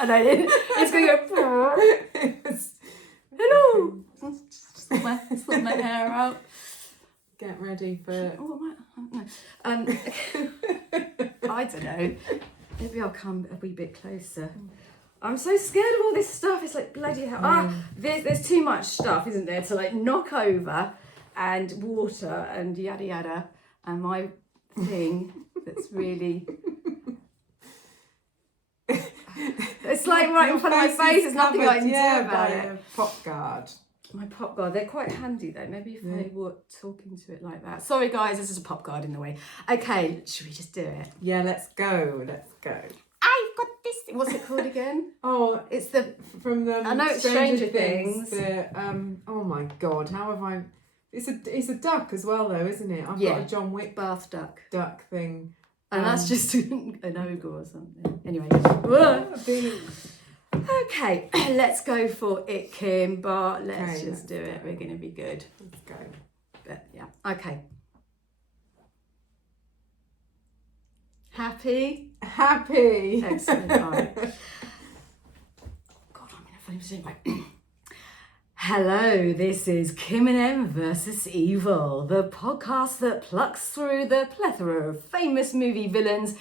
And I didn't. It's going to go. Hello. Sort my hair out. Get ready for. Oh, I don't know. Maybe I'll come a wee bit closer. I'm so scared of all this stuff. It's like bloody hell. There's too much stuff, isn't there, to like knock over, and water and yada yada. And my thing that's really. It's like right in front of my face. There's nothing I can do about it. Pop guard. My pop guard. They're quite handy though. Maybe if I were talking to it like that. Sorry guys, there's just a pop guard in the way. Okay, should we just do it? Yeah, let's go. I've got this thing. What's it called again? Oh, It's the from the. I know it's Stranger Things. Oh my God! How have I? It's a duck as well though, isn't it? I've got a John Wick bath duck. duck thing. And that's just an ogre or something. Anyway. Okay, let's go for it, Kim. But let's just do it. We're going to be good. Let's go. But yeah. Okay. Happy? Excellent. All right. God, I'm in a funny position. Right. Hello, this is Kim and M versus Evil, the podcast that plucks through the plethora of famous movie villains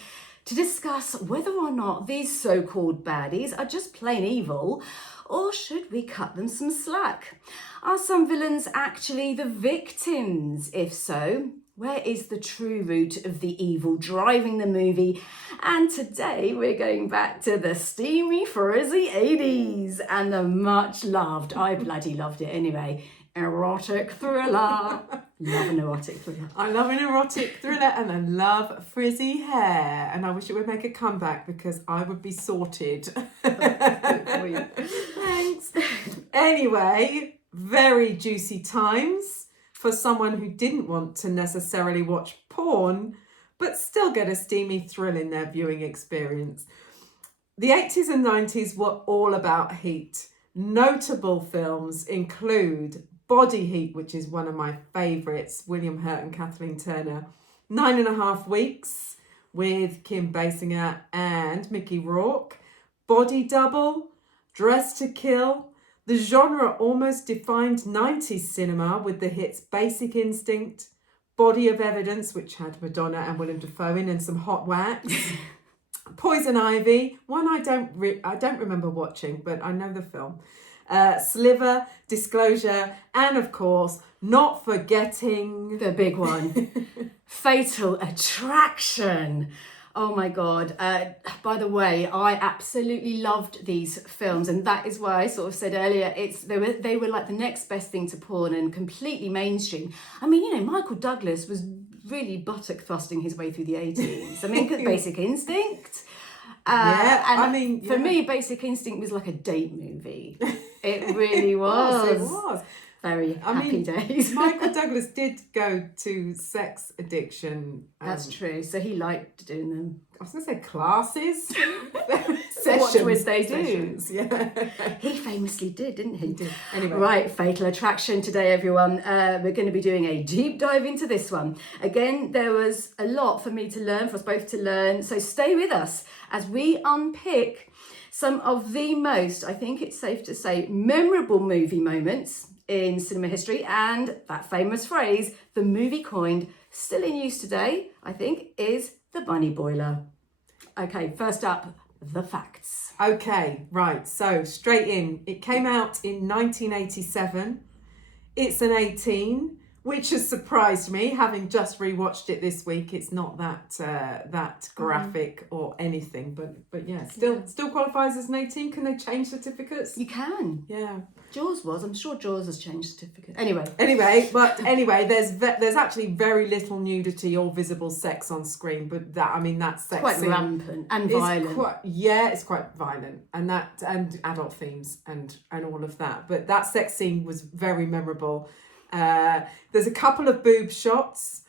to discuss whether or not these so-called baddies are just plain evil, or should we cut them some slack? Are some villains actually the victims? If so, where is the true root of the evil driving the movie? And today we're going back to the steamy, frizzy 80s and the much loved, I bloody loved it anyway, erotic thriller. Love an erotic thriller. I love an erotic thriller and I love frizzy hair. And I wish it would make a comeback because I would be sorted. Thanks. Anyway, very juicy times for someone who didn't want to necessarily watch porn, but still get a steamy thrill in their viewing experience. The 80s and 90s were all about heat. Notable films include Body Heat, which is one of my favourites, William Hurt and Kathleen Turner. 9.5 Weeks with Kim Basinger and Mickey Rourke. Body Double, Dress to Kill. The genre almost defined 90s cinema with the hits Basic Instinct, Body of Evidence, which had Madonna and Willem Dafoe in and some hot wax. Poison Ivy, one I don't remember watching, but I know the film. Sliver, Disclosure, and of course, not forgetting the big one, Fatal Attraction. Oh my God. By the way, I absolutely loved these films, and that is why I sort of said earlier, they were like the next best thing to porn and completely mainstream. I mean, you know, Michael Douglas was really buttock thrusting his way through the 80s. I mean, Basic Instinct. For me, Basic Instinct was like a date movie. It really was. It was. Very happy days. Michael Douglas did go to sex addiction. That's true. So he liked doing them. I was going to say classes. What would they do? Yeah. He famously did, didn't he? He did. Anyway. Right, Fatal Attraction today, everyone. We're going to be doing a deep dive into this one. Again, there was a lot for me to learn, for us both to learn. So stay with us as we unpick some of the most, I think it's safe to say, memorable movie moments in cinema history, and that famous phrase, the movie coined, still in use today, I think, is the bunny boiler. Okay, first up, the facts. Okay, right, so straight in. It came out in 1987. It's an 18, which has surprised me, having just rewatched it this week. It's not that graphic or anything, but yeah, still qualifies as an 18. Can they change certificates? You can. Yeah. Jaws was. I'm sure Jaws has changed certificate. Anyway, there's actually very little nudity or visible sex on screen, but that sex quite scene rampant and violent. It's quite violent, and adult themes and all of that. But that sex scene was very memorable. There's a couple of boob shots.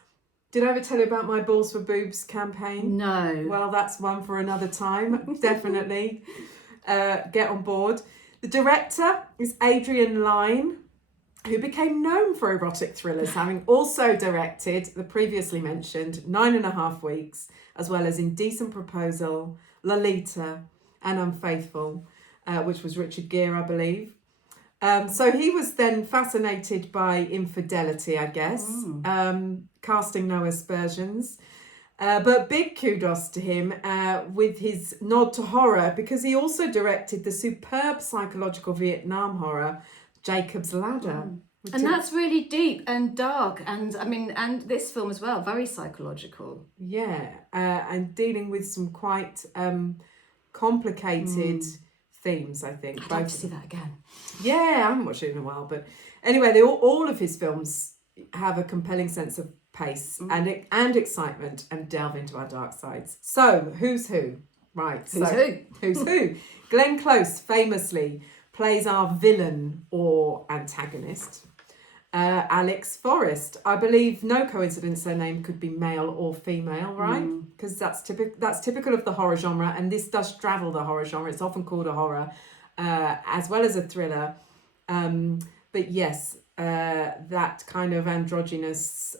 Did I ever tell you about my Balls for Boobs campaign? No. Well, that's one for another time. Definitely get on board. The director is Adrian Lyne, who became known for erotic thrillers, having also directed the previously mentioned 9.5 Weeks, as well as Indecent Proposal, Lolita, and Unfaithful, which was Richard Gere, I believe. So he was then fascinated by infidelity, I guess, casting no aspersions. But big kudos to him with his nod to horror, because he also directed the superb psychological Vietnam horror, Jacob's Ladder. And that's really deep and dark, and I mean, and this film as well, very psychological. Yeah, and dealing with some quite complicated themes, I think. I'd like to see that again. Yeah, I haven't watched it in a while, but anyway, all of his films have a compelling sense of pace and excitement and delve into our dark sides. So, who's who? Right. Who's who? Glenn Close famously plays our villain or antagonist. Alex Forrest. I believe, no coincidence, their name could be male or female, right? Because that's typical of the horror genre, and this does straddle the horror genre. It's often called a horror, as well as a thriller. But yes, that kind of androgynous.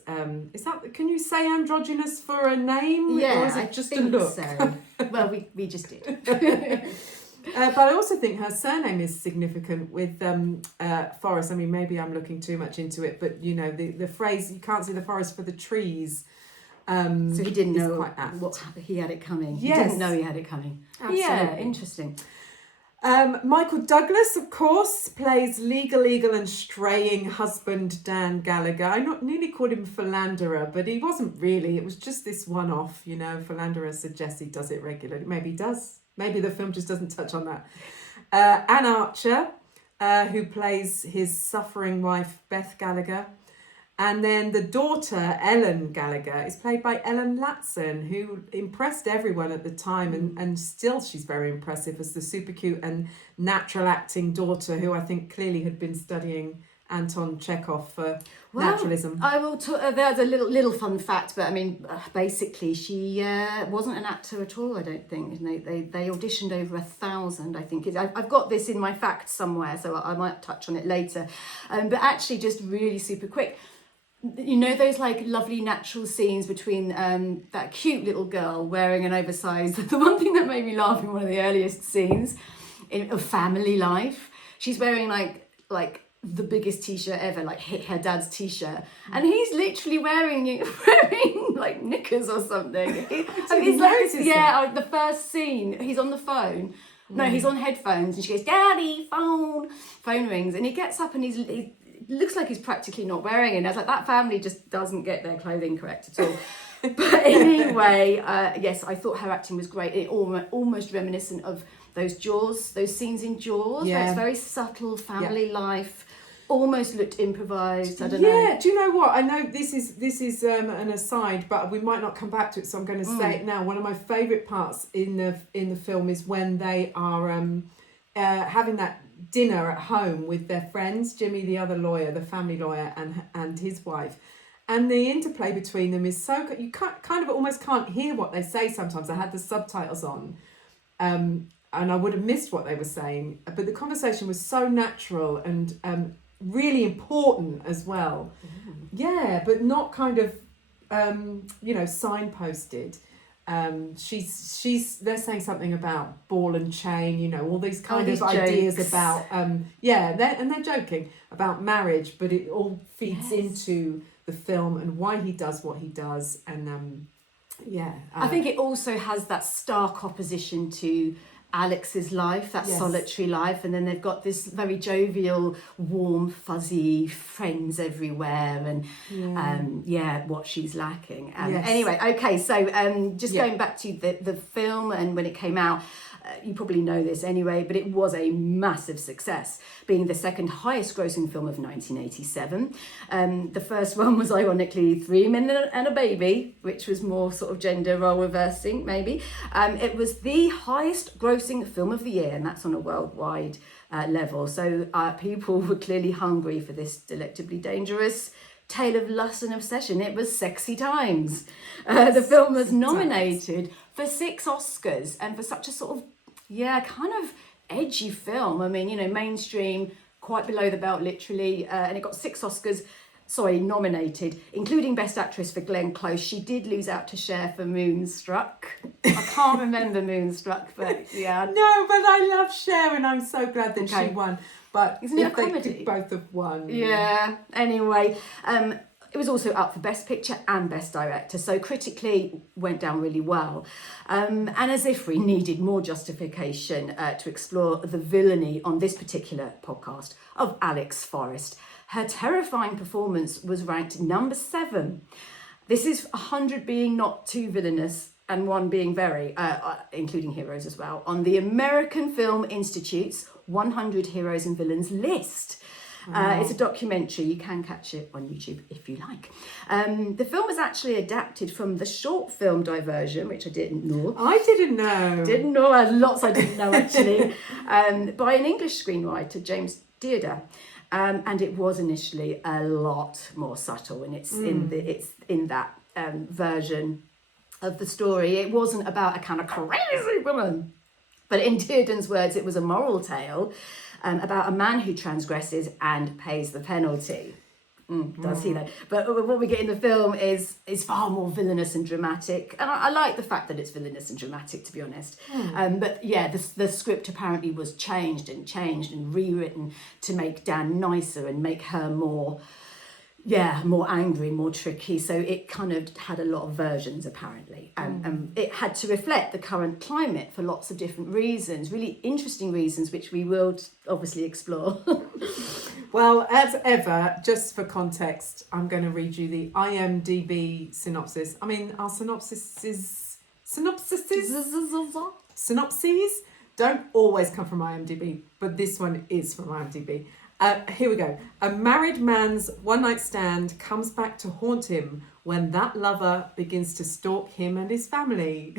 Is that? Can you say androgynous for a name? Yeah, or is it just a look? So. Well, we just did. But I also think her surname is significant with forest. I mean, maybe I'm looking too much into it, but you know, the phrase "you can't see the forest for the trees." So he didn't know quite apt. what he had it coming. Yes. He didn't know he had it coming. Absolutely. Yeah, interesting. Michael Douglas, of course, plays legal and straying husband Dan Gallagher. I nearly called him Philanderer, but he wasn't really. It was just this one-off, you know. Philanderer suggests he does it regularly. Maybe he does. Maybe the film just doesn't touch on that. Anne Archer, who plays his suffering wife, Beth Gallagher. And then the daughter, Ellen Gallagher, is played by Ellen Latson, who impressed everyone at the time, and still she's very impressive as the super cute and natural acting daughter, who I think clearly had been studying Anton Chekhov for naturalism. I will talk. There's a little fun fact, but I mean, basically, she wasn't an actor at all. I don't think. They auditioned over 1,000. I think I've got this in my facts somewhere, so I might touch on it later. But actually, just really super quick. You know those like lovely natural scenes between that cute little girl wearing an oversized. The one thing that made me laugh in one of the earliest scenes of Family Life, she's wearing like the biggest t-shirt ever, like her dad's t-shirt, and he's literally wearing like knickers or something. The first scene, he's on the phone. No, he's on headphones, and she goes, "Daddy, phone." Phone rings, and he gets up, and he looks like he's practically not wearing it. And I was like, that family just doesn't get their clothing correct at all. But anyway, yes, I thought her acting was great. It almost reminiscent of those scenes in Jaws. Yeah. Where it's very subtle family life. Almost looked improvised. I don't know. Yeah, do you know what? I know this is an aside, but we might not come back to it, so I'm going to say it now. One of my favourite parts in the film is when they are having that dinner at home with their friends, Jimmy, the other lawyer, the family lawyer, and his wife. And the interplay between them is so good. You kind of almost can't hear what they say sometimes. I had the subtitles on, and I would have missed what they were saying. But the conversation was so natural and really important as well. Yeah, but not kind of, signposted. They're saying something about ball and chain, all these kind of ideas jokes. about, and they're joking about marriage, but it all feeds into the film and why he does what he does. And I think it also has that stark opposition to Alex's life, that solitary life, and then they've got this very jovial, warm, fuzzy friends everywhere, and what she's lacking. Anyway, okay, so going back to the film and when it came out, you probably know this anyway, but it was a massive success, being the second highest grossing film of 1987. The first one was ironically 3 Men and a Baby, which was more sort of gender role reversing, maybe. It was the highest grossing film of the year, and that's on a worldwide level. So people were clearly hungry for this delectably dangerous tale of lust and obsession. It was sexy times. The film was nominated for 6 Oscars, and for such a sort of kind of edgy film. I mean, mainstream, quite below the belt, literally, and it got 6 Oscars. nominated, including Best Actress for Glenn Close. She did lose out to Cher for Moonstruck. I can't remember Moonstruck, but yeah. No, but I love Cher, and I'm so glad that she won. But isn't it if a they comedy? could both have won. Yeah. Anyway, it was also up for Best Picture and Best Director, so critically went down really well. And as if we needed more justification to explore the villainy on this particular podcast of Alex Forrest, her terrifying performance was ranked number 7. This is 100 being not too villainous and 1 being very, including heroes as well, on the American Film Institute's 100 Heroes and Villains list. It's a documentary. You can catch it on YouTube if you like. The film was actually adapted from the short film Diversion, which I didn't know. I didn't know. Didn't know. Lots I didn't know actually. By an English screenwriter, James Dearder. And it was initially a lot more subtle, and it's in that version of the story. It wasn't about a kind of crazy woman, but in Dearden's words, it was a moral tale about a man who transgresses and pays the penalty. Does he though? But what we get in the film is far more villainous and dramatic, and I like the fact that it's villainous and dramatic, to be honest. But yeah, the script apparently was changed and rewritten to make Dan nicer and make her more angry, more tricky. So it kind of had a lot of versions apparently, and it had to reflect the current climate for lots of different reasons, really interesting reasons, which we will obviously explore. Well, as ever, just for context, I'm going to read you the IMDb synopsis. I mean, our synopses don't always come from IMDb, but this one is from IMDb. Here we go. A married man's one-night stand comes back to haunt him when that lover begins to stalk him and his family.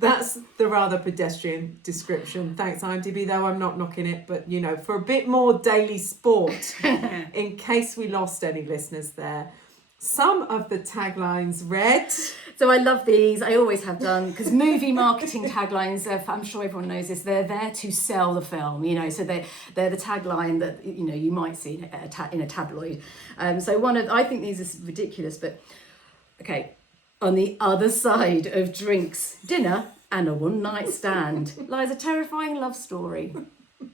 That's the rather pedestrian description. Thanks, IMDb, though I'm not knocking it. But, for a bit more daily sport, in case we lost any listeners there. Some of the taglines read... So I love these. I always have done, because movie marketing taglines, I'm sure everyone knows this, they're there to sell the film, so they're the tagline that, you might see in a tabloid. So I think these are ridiculous, but okay. On the other side of drinks, dinner and a one-night stand lies a terrifying love story.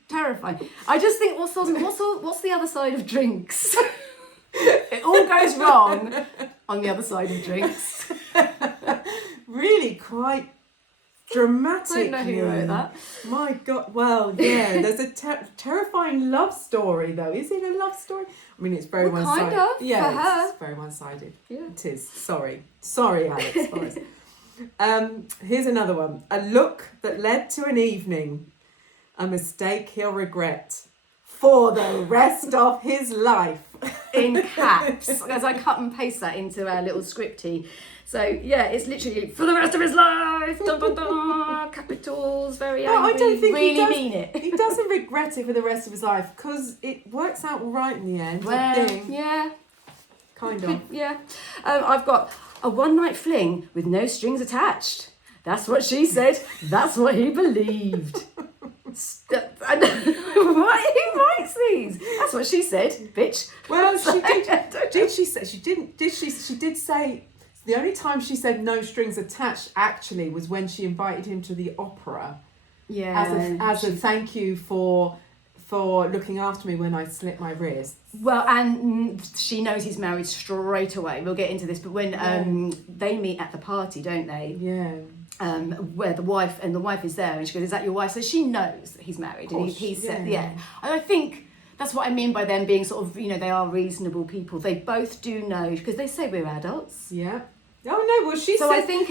Terrifying. I just think, what's the other side of drinks? It all goes wrong on the other side of drinks. Really quite dramatic. I don't know who wrote that. My God. Well, yeah, there's a terrifying love story, though. Is it a love story? I mean, it's very one-sided. Kind of, yeah, for her. It's very one-sided. Yeah. It is. Sorry, Alex Forrest. Here's another one. A look that led to an evening. A mistake he'll regret for the rest of his life. In caps, as I cut and paste that into our little scripty. So yeah, it's literally for the rest of his life. Dun, dun, dun, capitals, very angry. I don't think really mean it. He doesn't regret it for the rest of his life because it works out right in the end. Well, yeah, kind of. Yeah. I've got a one-night fling with no strings attached. That's what she said. That's what he believed. What? Who writes these? That's what she said, bitch. Well, she did. Did she say? She didn't. Did she? She did say. The only time she said no strings attached actually was when she invited him to the opera. Yeah. As a thank you for looking after me when I slit my wrists. Well, and she knows he's married straight away. We'll get into this, but when they meet at the party, don't they? Yeah. Where the wife is there, and she goes, "Is that your wife?" So she knows that he's married, and he said, "Yeah." And I think that's what I mean by them being sort of, they are reasonable people. They both do know, because they say we're adults. Yeah. Oh no, well she so said, I think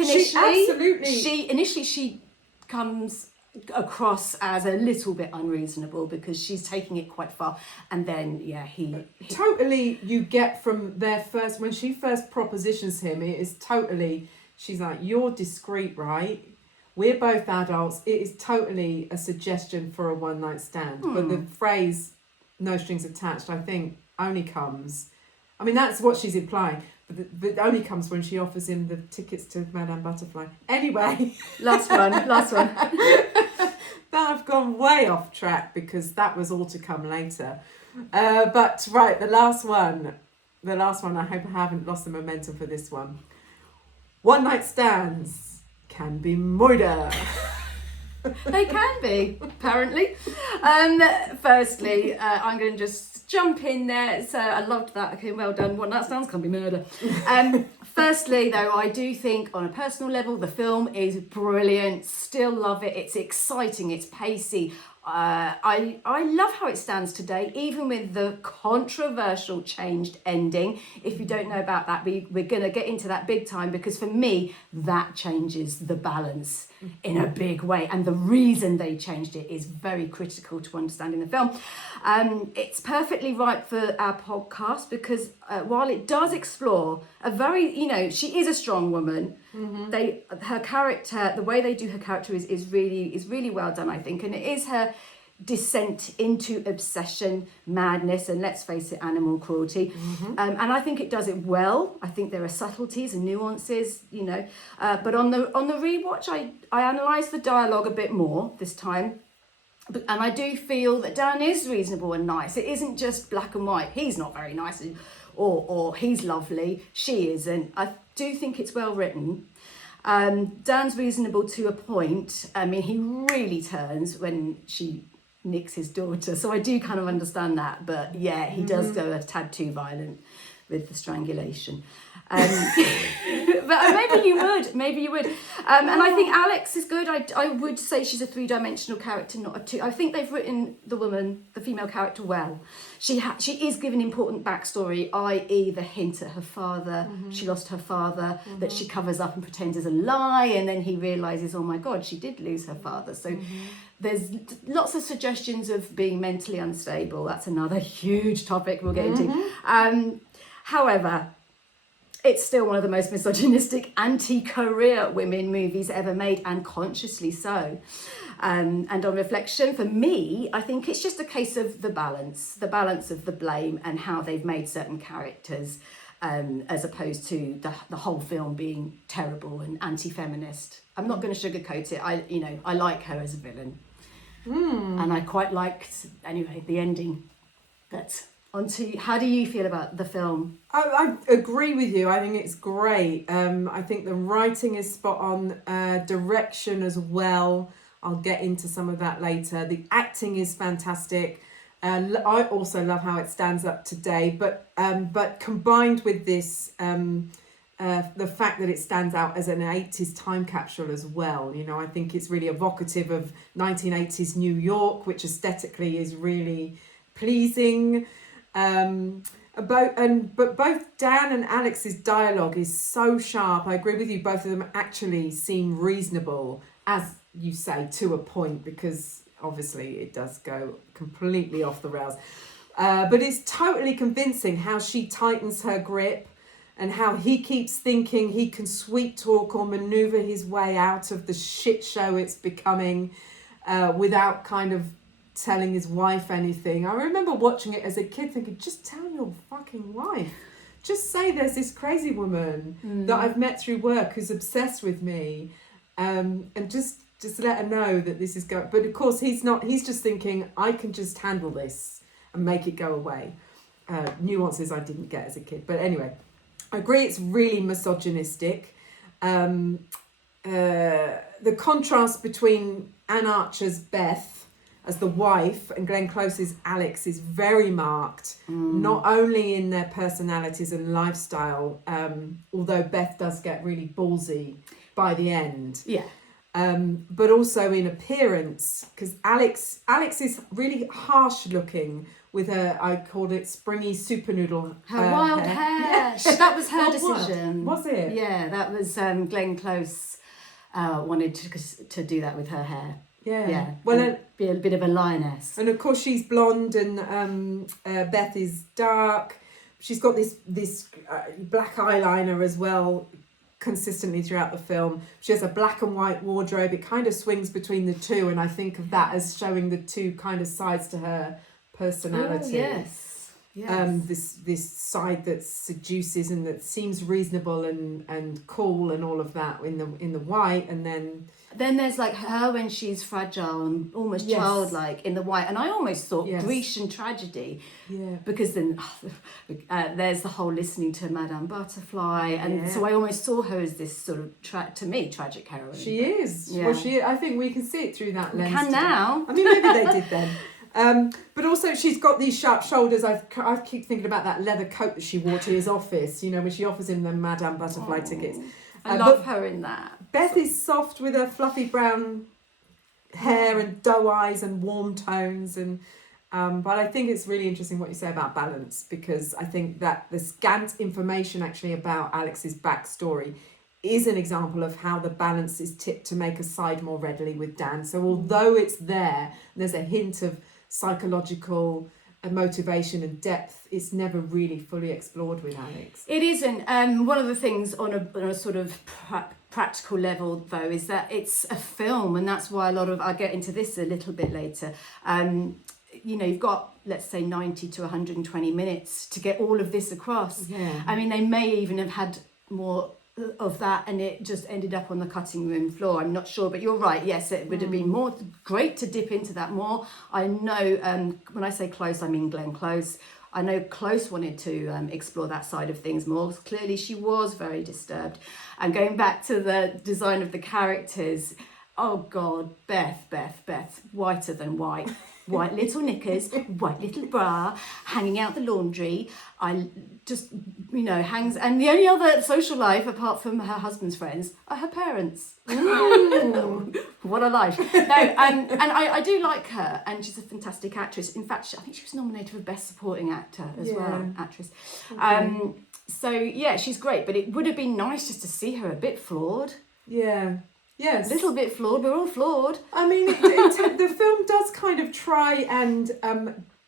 initially she comes across as a little bit unreasonable because she's taking it quite far, and then he totally, you get from their first, when she first propositions him, it is totally, she's like, you're discreet, right? We're both adults. It is totally a suggestion for a one night stand. But the phrase no strings attached, I think, only comes, I mean, that's what she's implying, but it only comes when she offers him the tickets to Madame Butterfly. Anyway. Last one. That I've gone way off track because that was all to come later. But right, the last one. the last one. I hope I haven't lost the momentum for this one. One night stands can be murder. They can be, apparently. Firstly, I'm going to just jump in there. So I loved that. Okay, well done. One night stands can be murder. Firstly, though, I do think on a personal level, the film is brilliant. Still love it. It's exciting. It's pacey. I love how it stands today, even with the controversial changed ending. If you don't know about that, we're going to get into that big time, because for me, that changes the balance in a big way. And the reason they changed it is very critical to understanding the film. It's perfectly right for our podcast, because while it does explore a very, she is a strong woman. Her character, the way they do her character is really well done, I think, and it is her descent into obsession, madness, and let's face it, animal cruelty. And I think it does it well. I think there are subtleties and nuances, but on the rewatch, I analysed the dialogue a bit more this time. And I do feel that Dan is reasonable and nice. It isn't just black and white. He's not very nice, or he's lovely. She isn't. I do think it's well written. Dan's reasonable to a point. I mean, he really turns when she nicks his daughter. So I do kind of understand that. But yeah, he does go a tad too violent with the strangulation. But maybe you would. And I think Alex is good. I would say she's a three-dimensional character, not a two. I think they've written the female character well. She is given important backstory, i.e. the hint at her father. She lost her father, that she covers up and pretends is a lie, and then he realises, oh my God, she did lose her father. So there's lots of suggestions of being mentally unstable. That's another huge topic we'll get into. However, it's still one of the most misogynistic anti-career women movies ever made, and consciously so. And on reflection, for me, I think it's just a case of the balance of the blame and how they've made certain characters, as opposed to the whole film being terrible and anti-feminist. I'm not going to sugarcoat it. I like her as a villain. And I quite liked, anyway, the ending. But onto, how do you feel about the film? I agree with you. I think it's great. I think the writing is spot on, direction as well. I'll get into some of that later. The acting is fantastic. I also love how it stands up today, but combined with this, the fact that it stands out as an 80s time capsule as well. I think it's really evocative of 1980s New York, which aesthetically is really pleasing. But both Dan and Alex's dialogue is so sharp. I agree with you. Both of them actually seem reasonable, as you say, to a point, because obviously it does go completely off the rails. But it's totally convincing how she tightens her grip, and how he keeps thinking he can sweet talk or maneuver his way out of the shit show it's becoming, without kind of telling his wife anything. I remember watching it as a kid thinking, just tell your fucking wife. Just say there's this crazy woman that I've met through work who's obsessed with me, and just let her know that this is going. But of course he's not. He's just thinking, I can just handle this and make it go away. Nuances I didn't get as a kid. But anyway, I agree it's really misogynistic. The contrast between Anne Archer's Beth as the wife and Glenn Close's Alex is very marked, not only in their personalities and lifestyle, although Beth does get really ballsy by the end. Yeah. But also in appearance, because Alex is really harsh looking with her, I called it springy supernoodle. Her wild hair. Yeah. That was her decision. Was it? Yeah, that was Glenn Close wanted to do that with her hair. Yeah. Well, be a bit of a lioness. And of course she's blonde, and Beth is dark. She's got this black eyeliner as well, consistently throughout the film. She has a black and white wardrobe. It kind of swings between the two, and I think of that as showing the two kind of sides to her personality. Oh, yes. This side that seduces and that seems reasonable and cool and all of that in the white, and then Then there's like her when she's fragile and almost Yes. childlike in the white, and I almost thought Yes. Grecian tragedy, Yeah. because then there's the whole listening to Madame Butterfly, and so I almost saw her as this sort of to me tragic heroine. She is. Yeah. Well, I think we can see it through that lens. Can now. I mean, maybe they did then. But also, she's got these sharp shoulders. I keep thinking about that leather coat that she wore to his office. You know, when she offers him the Madame Butterfly tickets. I love her in that. Beth is soft with her fluffy brown hair and doe eyes and warm tones, and but I think it's really interesting what you say about balance, because I think that the scant information actually about Alex's backstory is an example of how the balance is tipped to make us side more readily with Dan. So although it's there's a hint of psychological motivation and depth, it's never really fully explored with Alex. It isn't. One of the things on a sort of practical level, though, is that it's a film, and that's why I'll get into this a little bit later. You know, you've got, let's say, 90 to 120 minutes to get all of this across. Yeah. I mean, they may even have had more of that and it just ended up on the cutting room floor. I'm not sure, but you're right. Yes, it would have been more great to dip into that more. I know when I say Close, I mean Glenn Close. I know Close wanted to explore that side of things more. Clearly, she was very disturbed. And going back to the design of the characters, oh God, Beth, whiter than white. White little knickers, white little bra, hanging out the laundry. I just, hangs. And the only other social life, apart from her husband's friends, are her parents. What a life. No, and I do like her, and she's a fantastic actress. In fact, I think she was nominated for Best Supporting Actor as well, actress. Okay. So, yeah, she's great, but it would have been nice just to see her a bit flawed. Yeah. Yes. A little bit flawed. We're all flawed. I mean, the film does kind of try and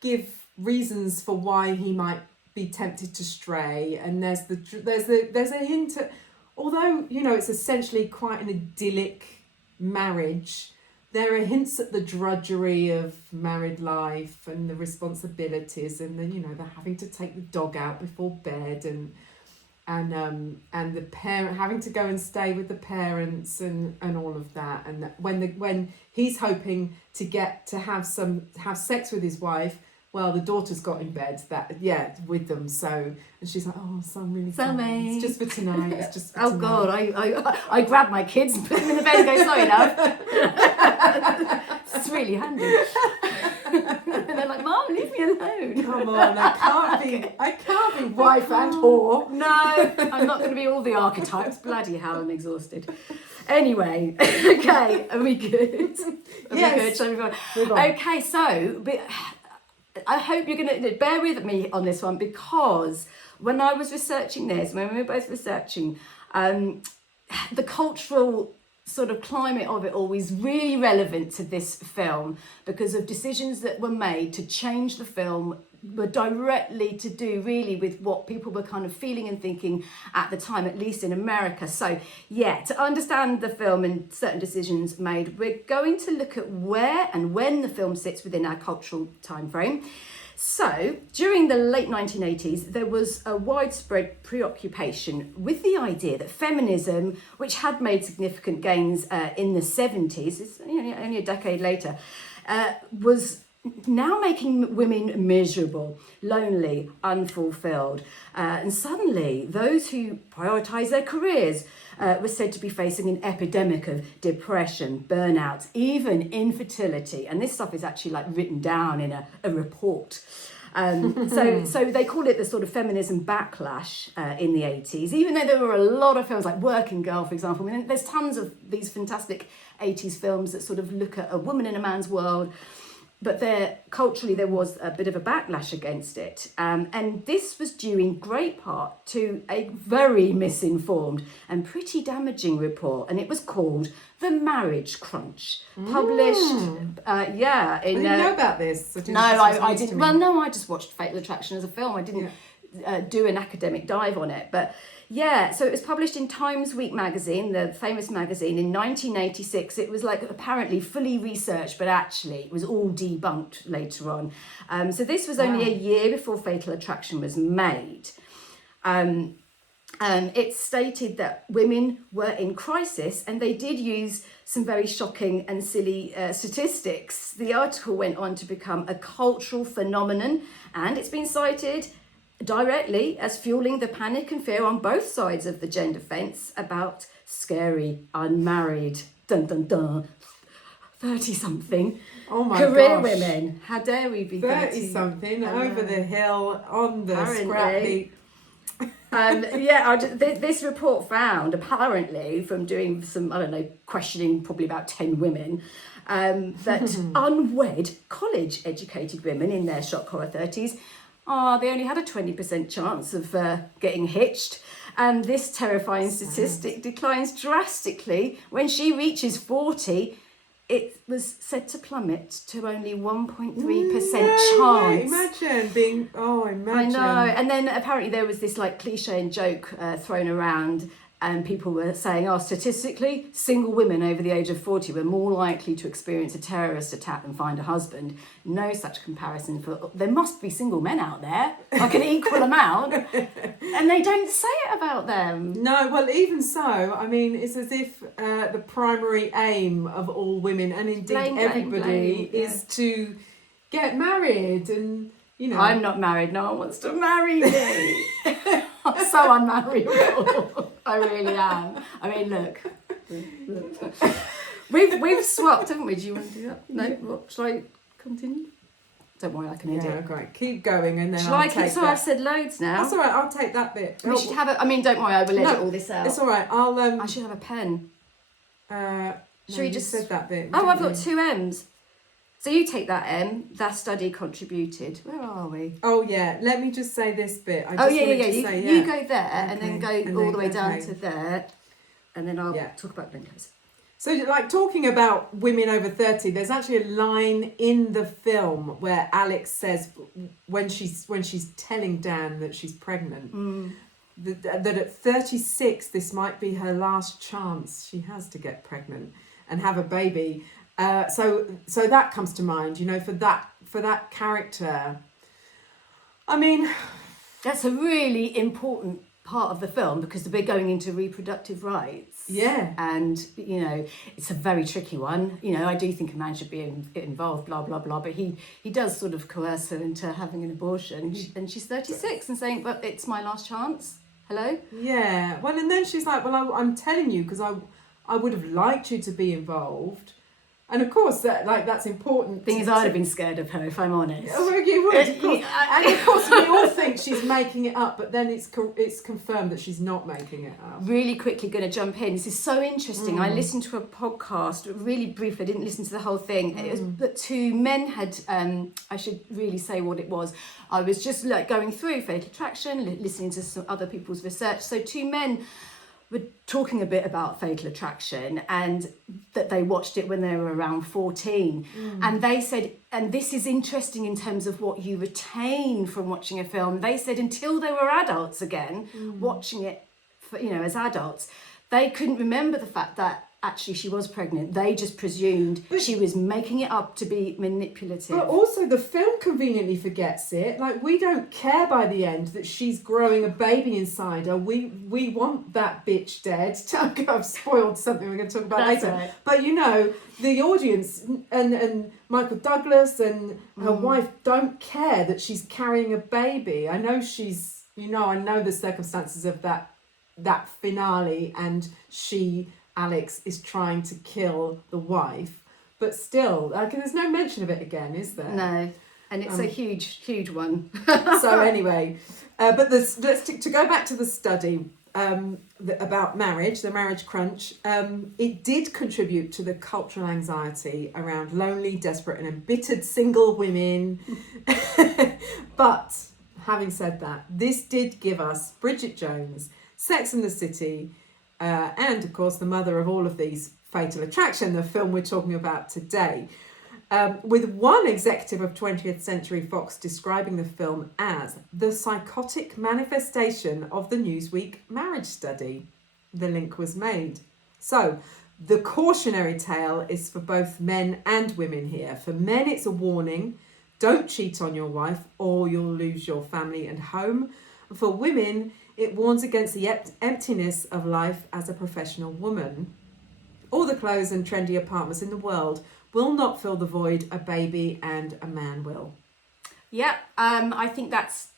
give reasons for why he might be tempted to stray, and there's a hint at, although it's essentially quite an idyllic marriage, there are hints at the drudgery of married life and the responsibilities and the having to take the dog out before bed and the parent having to go and stay with the parents and all of that, and when he's hoping to have sex with his wife, well, the daughter's got in bed with them, so, and she's like, oh, so I'm really sorry. It's just for tonight. It's just for tonight. God, I grab my kids and put them in the bed and go, sorry, love. It's really handy. And they're like, Mom, leave me alone. Come on, I can't be wife and whore. No, I'm not going to be all the archetypes. Bloody hell, I'm exhausted. Anyway, okay, are we good? Yes. Shall we go on? Okay, so I hope you're going to bear with me on this one, because when I was researching this, when we were both researching, the cultural sort of climate of it all is really relevant to this film, because of decisions that were made to change the film were directly to do really with what people were kind of feeling and thinking at the time, at least in America. So yeah, to understand the film and certain decisions made, we're going to look at where and when the film sits within our cultural time frame. So, during the late 1980s, there was a widespread preoccupation with the idea that feminism, which had made significant gains in the 70s, it's only a decade later, was now making women miserable, lonely, unfulfilled. And suddenly, those who prioritise their careers were said to be facing an epidemic of depression, burnout, even infertility. And this stuff is actually written down in a report. So they call it the sort of feminism backlash in the 80s, even though there were a lot of films like Working Girl, for example. I mean, there's tons of these fantastic 80s films that sort of look at a woman in a man's world. But culturally, there was a bit of a backlash against it. And this was due in great part to a very misinformed and pretty damaging report. And it was called The Marriage Crunch, published, I didn't know about this. I didn't. Well, no, I just watched Fatal Attraction as a film. I didn't do an academic dive on it. But yeah, so it was published in Times Week magazine, the famous magazine, in 1986. It was apparently fully researched, but actually it was all debunked later on. So this was only a year before Fatal Attraction was made. it stated that women were in crisis, and they did use some very shocking and silly statistics. The article went on to become a cultural phenomenon, and it's been cited directly as fueling the panic and fear on both sides of the gender fence about scary, unmarried, 30-something Oh my career gosh. women. How dare we be 30-something over the hill on the Apparently. scrap heap. This report found, apparently, from doing some, questioning probably about 10 women, that unwed, college-educated women in their shock horror 30s, they only had a 20% chance of getting hitched. And this terrifying statistic declines drastically when she reaches 40. It was said to plummet to only 1.3% chance. Imagine being, imagine. I know. And then apparently there was this like cliche and joke thrown around, and people were saying, statistically, single women over the age of 40 were more likely to experience a terrorist attack than find a husband. No such comparison. There must be single men out there, like an equal amount, and they don't say it about them. No, well, even so, I mean, it's as if the primary aim of all women, and indeed everybody, is to get married and, you know. I'm not married. No one wants to marry me. I'm so unmarriable. I really am. I mean, look. We've swapped, haven't we? Do you want to do that? No? What, shall I continue? Don't worry, like an idiot. Yeah, great. Keep going and then Shall I'll I take So that. I've said loads now. That's all right, I'll take that bit. We should have don't worry, I will edit all this out. It's all right, I should have a pen. Should we just said that bit? I've got 2 M's. So you take that M. That study contributed. Where are we? Oh yeah. Let me just say this bit. You go there and then go all the way down to there, and then I'll talk about Blinkers. So, like, talking about women over 30, there's actually a line in the film where Alex says, when she's telling Dan that she's pregnant, that at 36 this might be her last chance she has to get pregnant and have a baby. So that comes to mind, you know, for that character. I mean, that's a really important part of the film because we're going into reproductive rights. Yeah. And, you know, it's a very tricky one. You know, I do think a man should be involved, blah, blah, blah. But he does sort of coerce her into having an abortion. And she's 36 and saying, but it's my last chance. Hello? Yeah. Well, and then she's like, well, I'm telling you because I would have liked you to be involved. And of course, that's important. Thing is, I'd have been scared of her, if I'm honest. Oh, you would, of course. And of course, we all think she's making it up, but then it's confirmed that she's not making it up. Really quickly going to jump in. This is so interesting. I listened to a podcast, really briefly. I didn't listen to the whole thing. It was that 2 men had, I should really say what it was. I was just like going through Fatal Attraction, listening to some other people's research. So 2 men were talking a bit about Fatal Attraction and that they watched it when they were around 14. And they said, and this is interesting in terms of what you retain from watching a film, they said until they were adults again, watching it for, you know, as adults, they couldn't remember the fact that actually she was pregnant. They just presumed she was making it up to be manipulative. But also the film conveniently forgets it. Like, we don't care by the end that she's growing a baby inside her. We want that bitch dead. I've spoiled something we're going to talk about later. Right. But you know, the audience and Michael Douglas and her wife don't care that she's carrying a baby. I know I know the circumstances of that finale, and Alex is trying to kill the wife, but still, there's no mention of it again, is there? No, and it's a huge one. So anyway, but to go back to the study about marriage, the marriage crunch, it did contribute to the cultural anxiety around lonely, desperate and embittered single women. But having said that, this did give us Bridget Jones, Sex and the City, and of course the mother of all of these, Fatal Attraction, the film we're talking about today, with one executive of 20th Century Fox describing the film as the psychotic manifestation of the Newsweek marriage study. The link was made. So the cautionary tale is for both men and women here. For men, it's a warning: don't cheat on your wife or you'll lose your family and home. For women, It warns against the emptiness of life as a professional woman. All the clothes and trendy apartments in the world will not fill the void a baby and a man will. Yeah, I think that's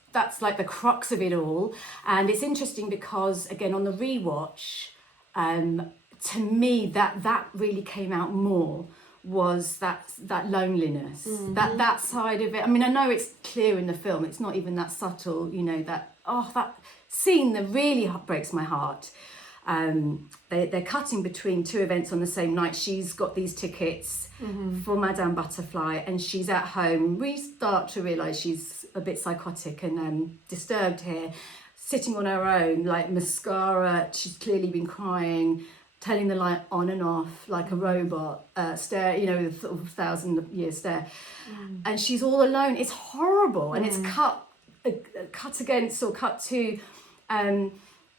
like the crux of it all, and it's interesting because again on the rewatch, to me that really came out more was that loneliness, that side of it. I mean, I know it's clear in the film; it's not even that subtle. You know that that scene that really breaks my heart. They're cutting between two events on the same night. She's got these tickets for Madame Butterfly and she's at home. We start to realise she's a bit psychotic and disturbed here, sitting on her own, like mascara. She's clearly been crying, turning the light on and off like a robot, stare, with a sort of 1,000-year stare. And she's all alone. It's horrible. And it's cut against or cut to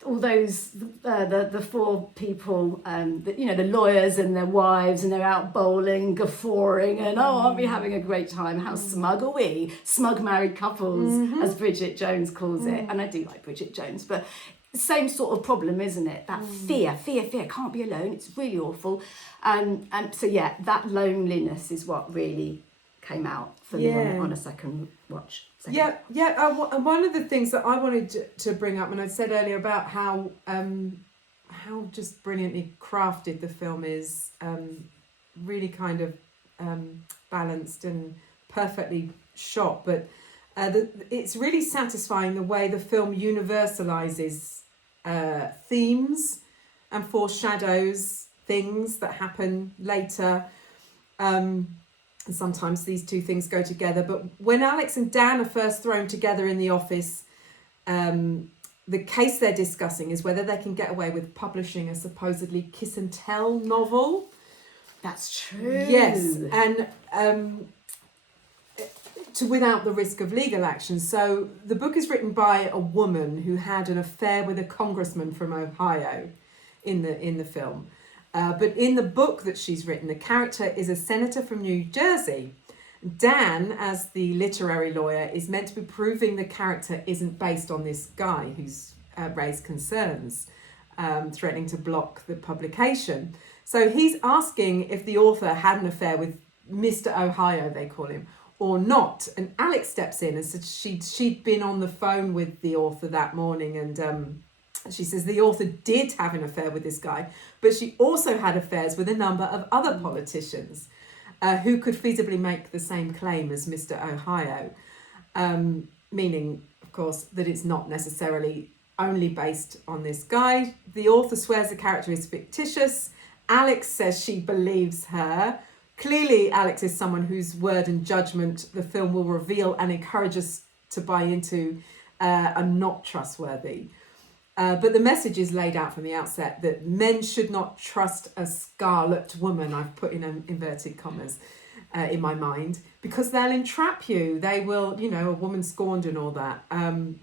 all those the four people, the lawyers and their wives, and they're out bowling, guffawing, and aren't we having a great time? How smug are we? Smug married couples, as Bridget Jones calls it. And I do like Bridget Jones, but same sort of problem, isn't it? That fear, can't be alone. It's really awful. And so yeah, that loneliness is what really came out for me on a second watch. And one of the things that I wanted to bring up, and I said earlier about how just brilliantly crafted the film is, really kind of balanced and perfectly shot, but it's really satisfying the way the film universalizes themes and foreshadows things that happen later. And sometimes these two things go together. But when Alex and Dan are first thrown together in the office, the case they're discussing is whether they can get away with publishing a supposedly kiss and tell novel. That's true. Yes, and without the risk of legal action. So the book is written by a woman who had an affair with a congressman from Ohio in the film. But in the book that she's written, the character is a senator from New Jersey. Dan, as the literary lawyer, is meant to be proving the character isn't based on this guy who's raised concerns, threatening to block the publication. So he's asking if the author had an affair with Mr. Ohio, they call him, or not. And Alex steps in and said she'd been on the phone with the author that morning, and she says the author did have an affair with this guy, but she also had affairs with a number of other politicians who could feasibly make the same claim as Mr. Ohio, meaning, of course, that it's not necessarily only based on this guy. The author swears the character is fictitious. Alex says she believes her. Clearly, Alex is someone whose word and judgment the film will reveal and encourage us to buy into are not trustworthy. But the message is laid out from the outset that men should not trust a scarlet woman, I've put in inverted commas in my mind, because they'll entrap you. They will, a woman scorned and all that. And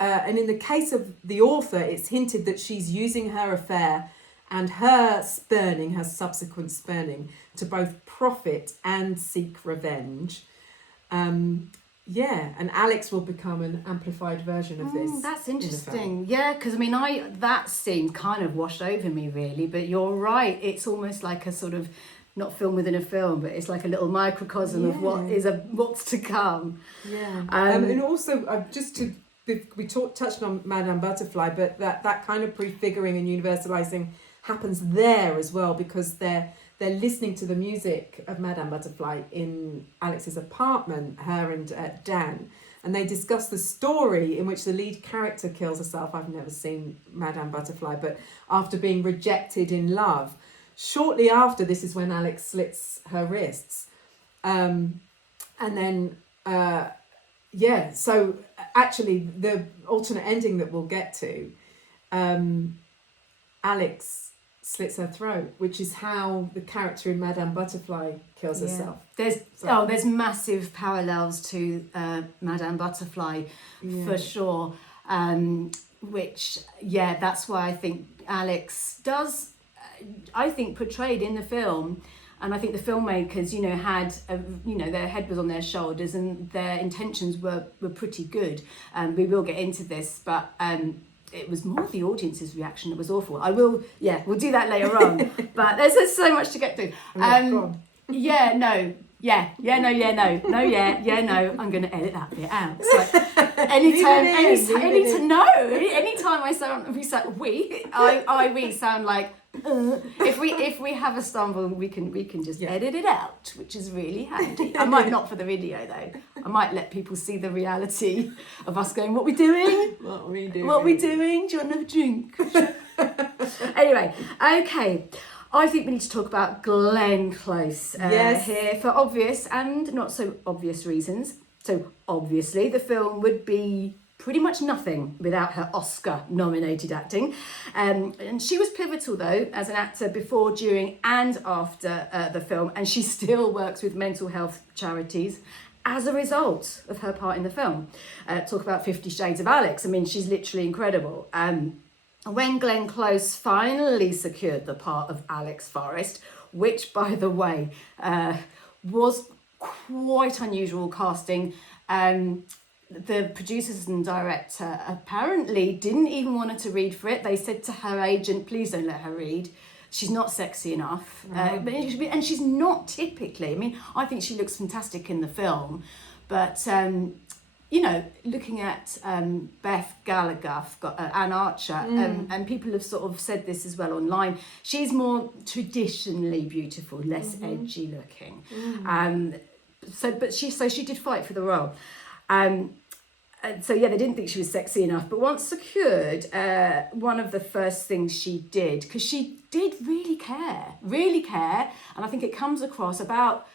in the case of the author, it's hinted that she's using her affair and her subsequent spurning, to both profit and seek revenge. And Alex will become an amplified version of this. That's interesting. Yeah, because that scene kind of washed over me really, but you're right. It's almost like a sort of, not film within a film, but it's like a little microcosm of what's to come. Yeah. And also, we touched on Madame Butterfly, but that kind of prefiguring and universalizing happens there as well, because they're listening to the music of Madame Butterfly in Alex's apartment, her and Dan, and they discuss the story in which the lead character kills herself. I've never seen Madame Butterfly, but after being rejected in love. Shortly after, this is when Alex slits her wrists. And then, so actually the alternate ending that we'll get to, Alex slits her throat, which is how the character in Madame Butterfly kills herself. There's massive parallels to Madame Butterfly for sure. That's why I think Alex does, portrayed in the film, And I think the filmmakers, had, their head was on their shoulders and their intentions were pretty good. We will get into this, but it was more the audience's reaction that was awful. We'll do that later on. But there's so much to get through. No. I'm going to edit that bit out. So anytime we sound like, if we have a stumble, we can just edit it out, which is really handy. I might not for the video though. I might let people see the reality of us going, what we doing? What we doing? Do you want another drink? Anyway, okay. I think we need to talk about Glenn Close here for obvious and not so obvious reasons. So obviously the film would be pretty much nothing without her Oscar-nominated acting. And she was pivotal, though, as an actor before, during and after the film, and she still works with mental health charities as a result of her part in the film. Talk about 50 Shades of Alex. I mean, she's literally incredible. When Glenn Close finally secured the part of Alex Forrest, which, by the way, was quite unusual casting, the producers and director apparently didn't even want her to read for it. They said to her agent, please don't let her read. She's not sexy enough. And she's not typically. I mean, I think she looks fantastic in the film. But, looking at Beth Gallagher, Anne Archer, and people have sort of said this as well online, she's more traditionally beautiful, less edgy looking. So she did fight for the role. They didn't think she was sexy enough, but once secured, one of the first things she did, because she did really care, and I think it comes across about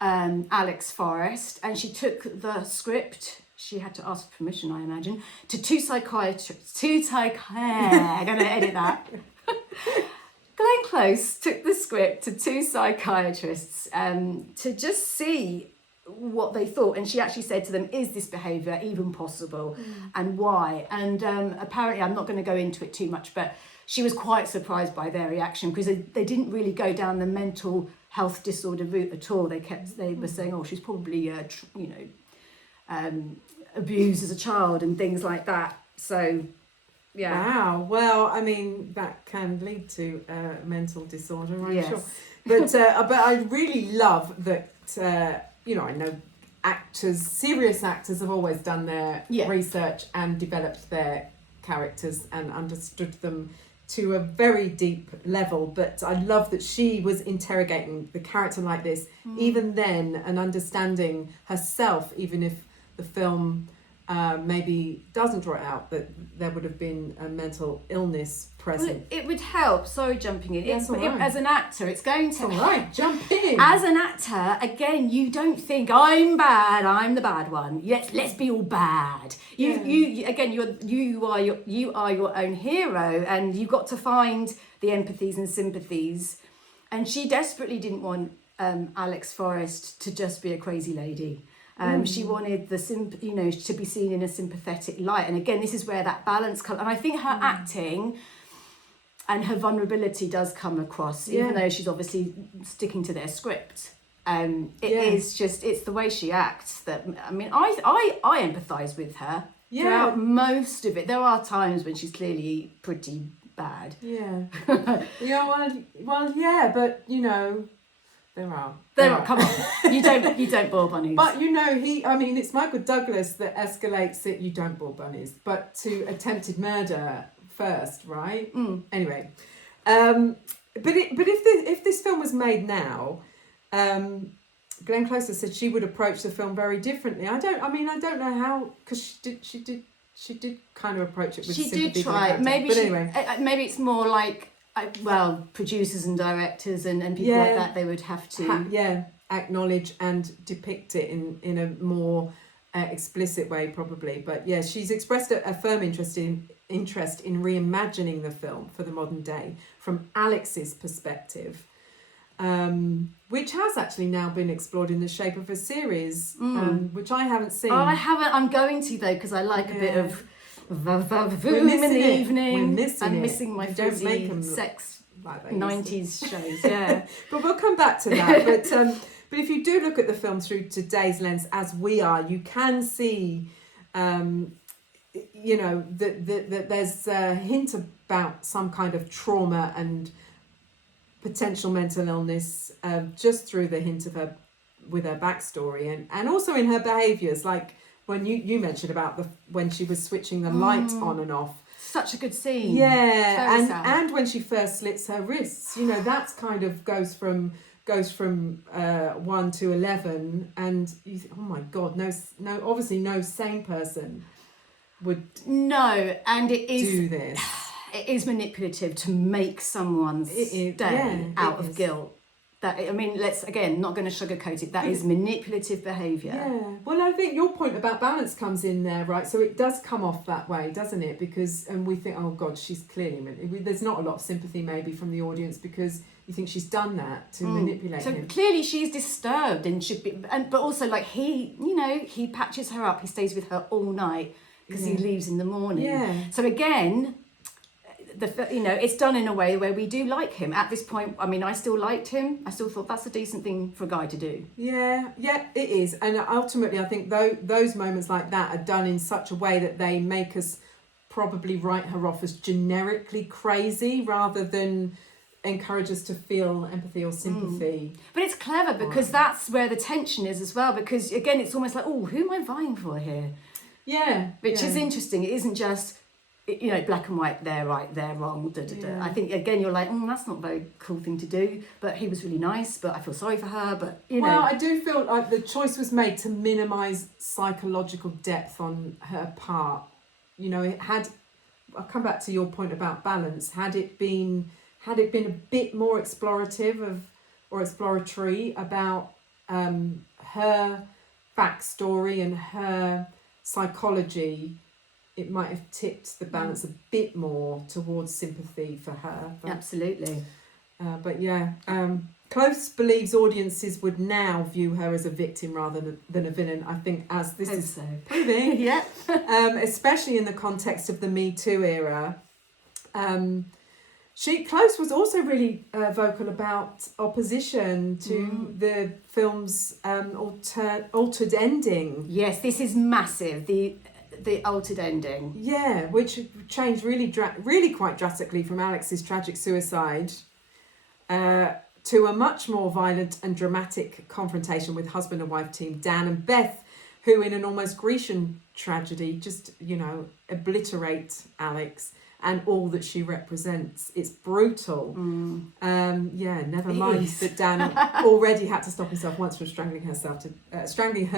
Alex Forrest, and she took the script, she had to ask permission, I imagine, to two psychiatrists, I'm going to edit that. Glenn Close took the script to two psychiatrists to just see what they thought, and she actually said to them, is this behaviour even possible, and why? And apparently, I'm not going to go into it too much, but she was quite surprised by their reaction, because they didn't really go down the mental health disorder route at all. They were saying, oh, she's probably abused as a child and things like that. So wow, well, I mean, that can lead to mental disorder, I'm yes. sure, but I really love that I know serious actors have always done their research and developed their characters and understood them to a very deep level. But I love that she was interrogating the character like this, even then, and understanding herself, even if the film maybe doesn't draw it out, that there would have been a mental illness present. Well, it would help. Sorry, jumping in. That's all right. As an actor, it's going to. All right, jump in. As an actor, again, you don't think I'm bad. I'm the bad one. Let's be all bad. You are your own hero, and you've got to find the empathies and sympathies. And she desperately didn't want Alex Forrest to just be a crazy lady. She wanted to be seen in a sympathetic light, and again, this is where that balance comes. And I think her acting and her vulnerability does come across, even though she's obviously sticking to their script. It's the way she acts that. I mean, I empathise with her throughout most of it. There are times when she's clearly pretty bad. Yeah. But There are. Come on. You don't bore bunnies. But it's Michael Douglas that escalates it. You don't bore bunnies, but to attempted murder first, right? Anyway, but if this film was made now, Glenn Close said she would approach the film very differently. I don't know how, because she did kind of approach it with sympathy. She did try. Maybe it's more like. Producers and directors and people like that, they would have to acknowledge and depict it in a more explicit way, probably. But she's expressed a firm interest in reimagining the film for the modern day from Alex's perspective, which has actually now been explored in the shape of a series, which I haven't seen. Oh, I haven't. I'm going to though, because I like a bit of in the evening. We're missing I'm missing my fuzzy sex like they used to. 90s shows, yeah. But we'll come back to that. But if you do look at the film through today's lens, as we are, you can see, you know, that there's a hint about some kind of trauma and potential mental illness just through the hint of her, with her backstory and also in her behaviours, like when you mentioned about when she was switching the light on and off. Such a good scene. Yeah, and when she first slits her wrists, you know, that's kind of goes from 1 to 11, and you think, oh my God, no, obviously no sane person would and it is do this. It is manipulative to make someone stay out of guilt. That, I mean, let's, again, not going to sugarcoat it. That is manipulative behaviour. Yeah. Well, I think your point about balance comes in there, right? So it does come off that way, doesn't it? Because, and we think, oh God, she's clearly, there's not a lot of sympathy maybe from the audience because you think she's done that to manipulate him. So clearly she's disturbed and should be, but also like he patches her up. He stays with her all night because he leaves in the morning. Yeah. So again, it's done in a way where we do like him. At this point, I mean, I still liked him. I still thought that's a decent thing for a guy to do. Yeah, it is. And ultimately, I think those moments like that are done in such a way that they make us probably write her off as generically crazy rather than encourage us to feel empathy or sympathy. But it's clever because that's where the tension is as well. Because again, it's almost like, oh, who am I vying for here? Yeah. Which is interesting. It isn't just, black and white, they're right, they're wrong, Yeah. I think, again, you're like, that's not a very cool thing to do, but he was really nice, but I feel sorry for her, but, Well, I do feel like the choice was made to minimise psychological depth on her part. You know, I'll come back to your point about balance, had it been a bit more explorative or exploratory about her backstory and her psychology, it might have tipped the balance a bit more towards sympathy for her. But, absolutely. Close believes audiences would now view her as a victim rather than a villain. I think as this is proving, yeah, especially in the context of the Me Too era. Close was also really vocal about opposition to the film's altered ending. Yes, this is massive. The altered ending. Yeah, which changed really quite drastically from Alex's tragic suicide to a much more violent and dramatic confrontation with husband and wife team Dan and Beth, who in an almost Grecian tragedy just, obliterate Alex and all that she represents. It's brutal. Never mind that Dan already had to stop himself once from strangling her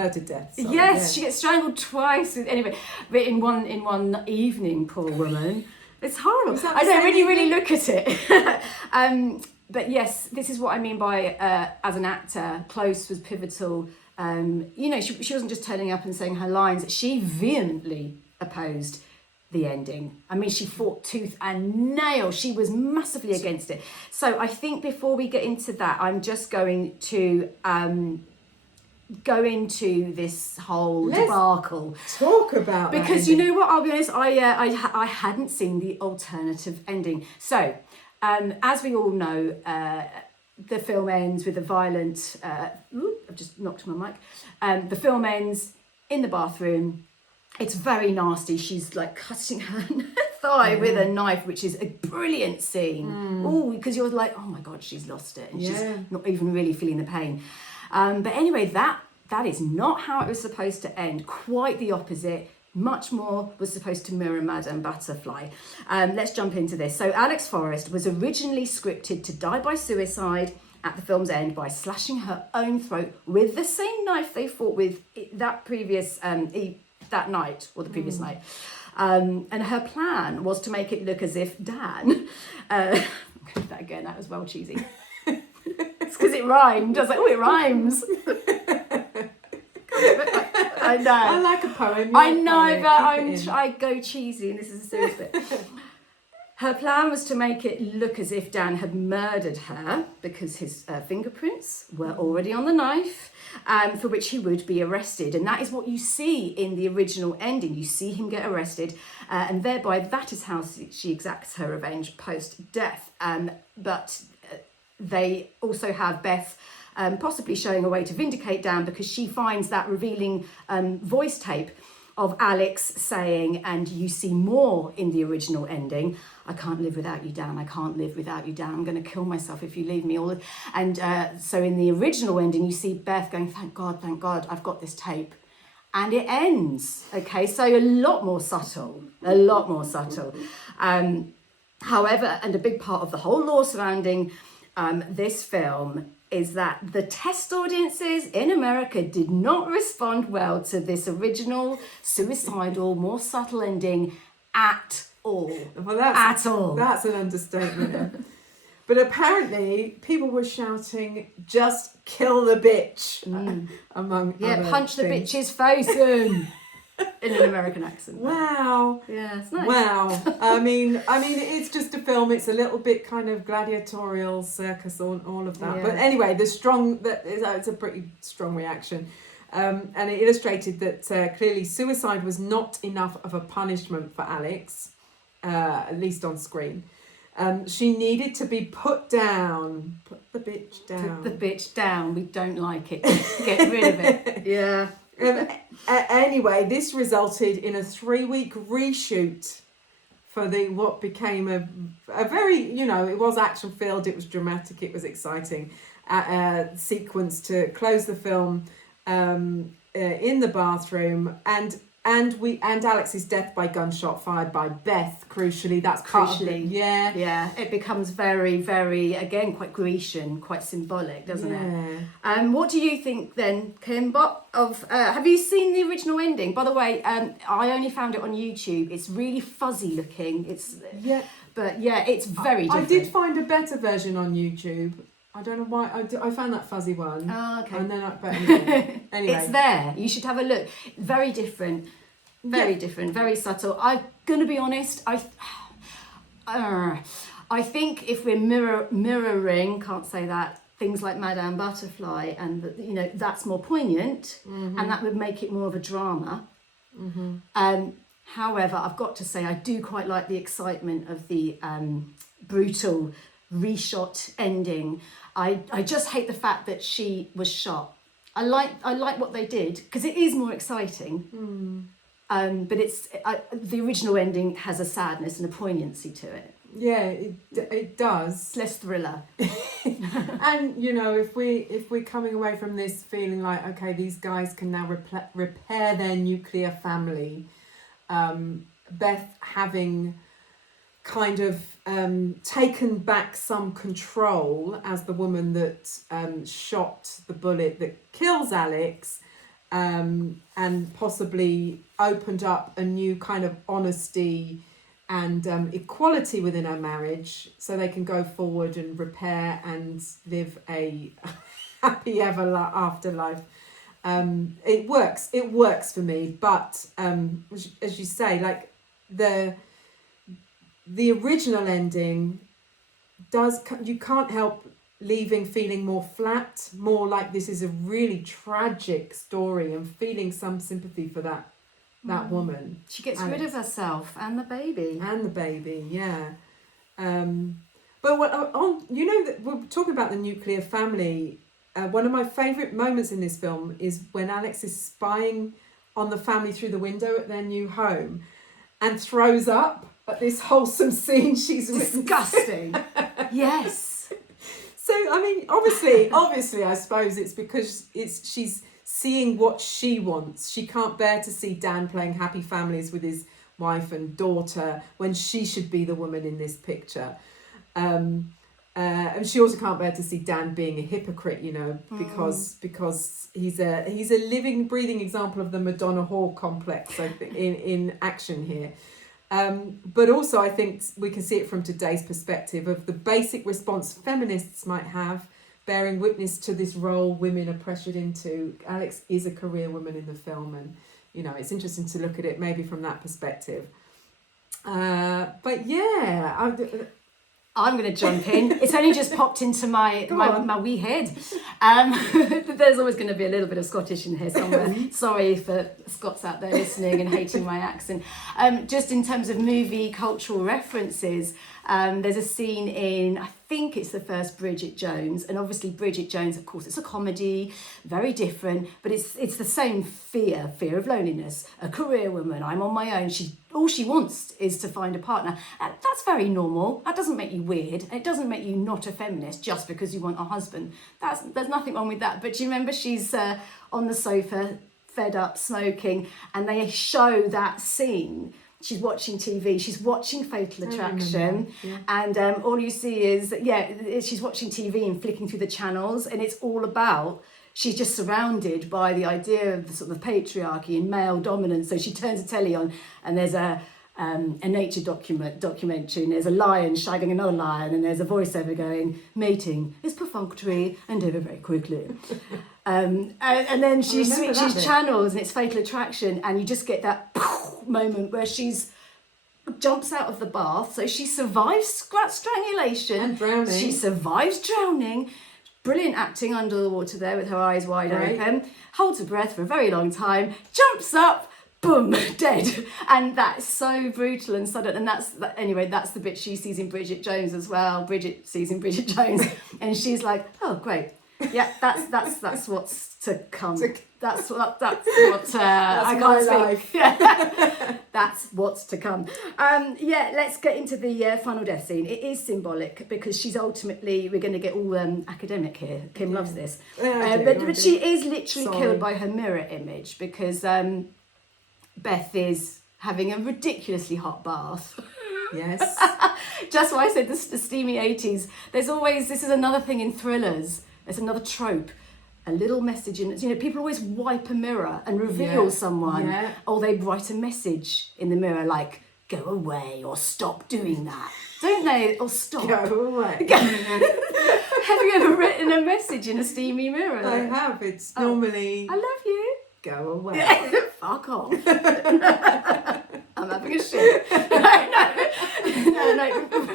to death. Sorry, yes, she gets strangled twice. Anyway, but in one evening, poor woman. It's horrible. I don't really look at it. But yes, this is what I mean by as an actor, Close was pivotal. She wasn't just turning up and saying her lines. She vehemently opposed the ending. I mean, she fought tooth and nail. She was massively against it. So I think before we get into that, I'm just going to go into this whole debacle. Talk about that because ending. you know what? I'll be honest. I hadn't seen the alternative ending. So as we all know, the film ends with a violent. I've just knocked my mic. The film ends in the bathroom. It's very nasty. She's like cutting her thigh with a knife, which is a brilliant scene. Oh, because you're like, oh my God, she's lost it. And she's not even really feeling the pain. But anyway, that is not how it was supposed to end. Quite the opposite. Much more was supposed to mirror Madame Butterfly. Let's jump into this. So Alex Forrest was originally scripted to die by suicide at the film's end by slashing her own throat with the same knife they fought with that previous that night or the previous night. And her plan was to make it look as if Dan... I'll go do that again, that was well cheesy. It's because it rhymed. I was like, oh, it rhymes. I know. I like a poem. I know, but I go cheesy and this is a serious bit. Her plan was to make it look as if Dan had murdered her because his fingerprints were already on the knife, for which he would be arrested. And that is what you see in the original ending. You see him get arrested, and thereby that is how she exacts her revenge post-death. But they also have Beth possibly showing a way to vindicate Dan, because she finds that revealing voice tape of Alex saying, and you see more in the original ending, "I can't live without you, Dan. I can't live without you, Dan. I'm going to kill myself if you leave me." And so in the original ending, you see Beth going, thank God, I've got this tape." And it ends. Okay, so a lot more subtle. However, and a big part of the whole lore surrounding this film is that the test audiences in America did not respond well to this original, suicidal, more subtle ending at all. Well, that's an understatement. But apparently, people were shouting, "Just kill the bitch!" Among other punch the things. bitch's face in an American accent. Wow. Yeah, it's nice. Wow. I mean, it's just a film. It's a little bit kind of gladiatorial, circus, all of that. Yeah. But anyway, it's a pretty strong reaction. And it illustrated that clearly suicide was not enough of a punishment for Alex, at least on screen. She needed to be put down. Put the bitch down. Put the bitch down. We don't like it. Get rid of it. Yeah. Anyway, this resulted in a 3-week reshoot for what became a very, it was action filled, it was dramatic, it was exciting sequence to close the film in the bathroom, and Alex's death by gunshot fired by Beth. Crucially, that's part of it. Yeah. It becomes very, very, again, quite Grecian, quite symbolic, doesn't it? What do you think then, Kim? Have you seen the original ending? By the way, I only found it on YouTube. It's really fuzzy looking. It's very different. I did find a better version on YouTube. I don't know why. I found that fuzzy one. Oh, okay. And then anyway. It's there. You should have a look. Very different. Different. Very subtle. I'm gonna be honest. I think if we're mirroring, can't say that, things like Madame Butterfly, and that's more poignant, and that would make it more of a drama. However, I've got to say I do quite like the excitement of the brutal reshot ending. I just hate the fact that she was shot. I like what they did because it is more exciting. But the original ending has a sadness and a poignancy to it. Yeah, it does. It's less thriller. And if we're coming away from this feeling like, okay, these guys can now repair their nuclear family, Beth having kind of taken back some control as the woman that shot the bullet that kills Alex, and possibly opened up a new kind of honesty and equality within our marriage, so they can go forward and repair and live a happy ever after life. It works for me, but as you say, like the original ending you can't help leaving feeling more flat, more like this is a really tragic story, and feeling some sympathy for that woman. She gets rid of herself and the baby. Yeah. But that we're talking about the nuclear family. One of my favourite moments in this film is when Alex is spying on the family through the window at their new home and throws up at this wholesome scene she's disgusting. Yes. So I mean, obviously, I suppose it's because she's seeing what she wants. She can't bear to see Dan playing happy families with his wife and daughter when she should be the woman in this picture. And she also can't bear to see Dan being a hypocrite, because he's a living, breathing example of the Madonna whore complex in action here. But also I think we can see it from today's perspective of the basic response feminists might have, bearing witness to this role women are pressured into. Alex is a career woman in the film, and it's interesting to look at it maybe from that perspective. But yeah, I'm going to jump in. It's only just popped into my wee head. There's always going to be a little bit of Scottish in here somewhere. Sorry for Scots out there listening and hating my accent. Just in terms of movie cultural references, there's a scene in, I think it's the first Bridget Jones, and obviously Bridget Jones, of course, it's a comedy, very different, but it's the same fear of loneliness. A career woman, I'm on my own. All she wants is to find a partner. And that's very normal. That doesn't make you weird. It doesn't make you not a feminist just because you want a husband. There's nothing wrong with that. But do you remember she's on the sofa, fed up, smoking, and they show that scene. She's watching TV, she's watching Fatal Attraction, and all you see is, she's watching TV and flicking through the channels, and it's all about, she's just surrounded by the idea of the sort of patriarchy and male dominance. So she turns the telly on, and there's a nature documentary, and there's a lion shagging another lion, and there's a voiceover going, mating is perfunctory and over very quickly. And then she switches channels, and it's Fatal Attraction, and you just get that moment where she's jumps out of the bath. So she survives strangulation and drowning. She survives drowning. Brilliant acting under the water there with her eyes wide open. Holds her breath for a very long time. Jumps up. Boom, dead. And that's so brutal and sudden. And that's the bit she sees in Bridget Jones as well. Bridget sees in Bridget Jones, and she's like, oh great. Yeah, that's what's to come. That's what I can't speak. Yeah. That's what's to come. Let's get into the final death scene. It is symbolic because she's ultimately, we're going to get all academic here. Kim loves this, but she is literally killed by her mirror image because Beth is having a ridiculously hot bath. Yes. Just why I said the steamy 80s. This is another thing in thrillers. It's another trope. A little message in, people always wipe a mirror and reveal someone. Yeah. Or they write a message in the mirror like, go away or stop doing that. Don't they? Or stop. Go away. Have you ever written a message in a steamy mirror? I have. It's normally, I love you. Go away. Fuck off. I'm having a shit. No,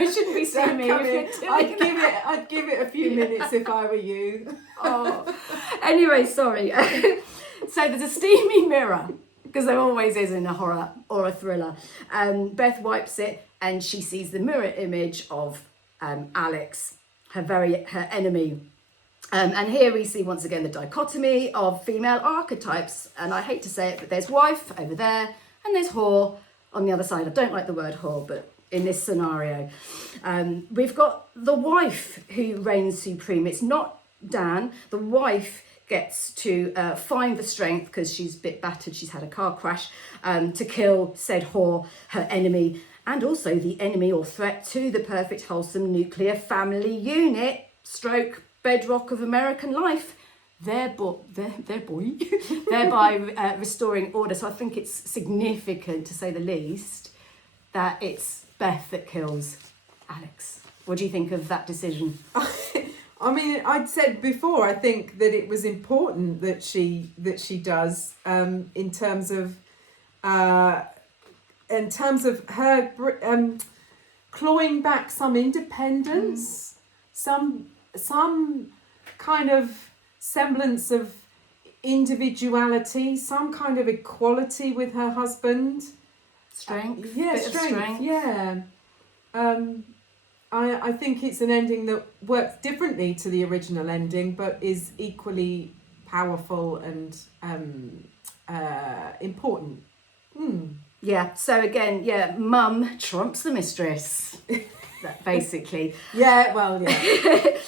it shouldn't be steamy. I'd give it a few minutes if I were you. Oh. Anyway, sorry. So there's a steamy mirror, because there always is in a horror or a thriller. Beth wipes it and she sees the mirror image of Alex, her enemy. And here we see once again the dichotomy of female archetypes. And I hate to say it, but there's wife over there and there's whore on the other side. I don't like the word whore, but in this scenario, we've got the wife who reigns supreme. It's not Dan. The wife gets to find the strength, because she's a bit battered, she's had a car crash, to kill said whore, her enemy, and also the enemy or threat to the perfect wholesome nuclear family unit, stroke bedrock of American life, thereby restoring order. So I think it's significant, to say the least, that it's Beth that kills Alex. What do you think of that decision? I mean, I'd said before, I think that it was important that she does, in terms of her clawing back some independence, some kind of semblance of individuality, some kind of equality with her husband. Strength. Strength. Yeah. I think it's an ending that works differently to the original ending, but is equally powerful and important. Yeah. So again, mum trumps the mistress. Basically. Yeah. Well. Yeah.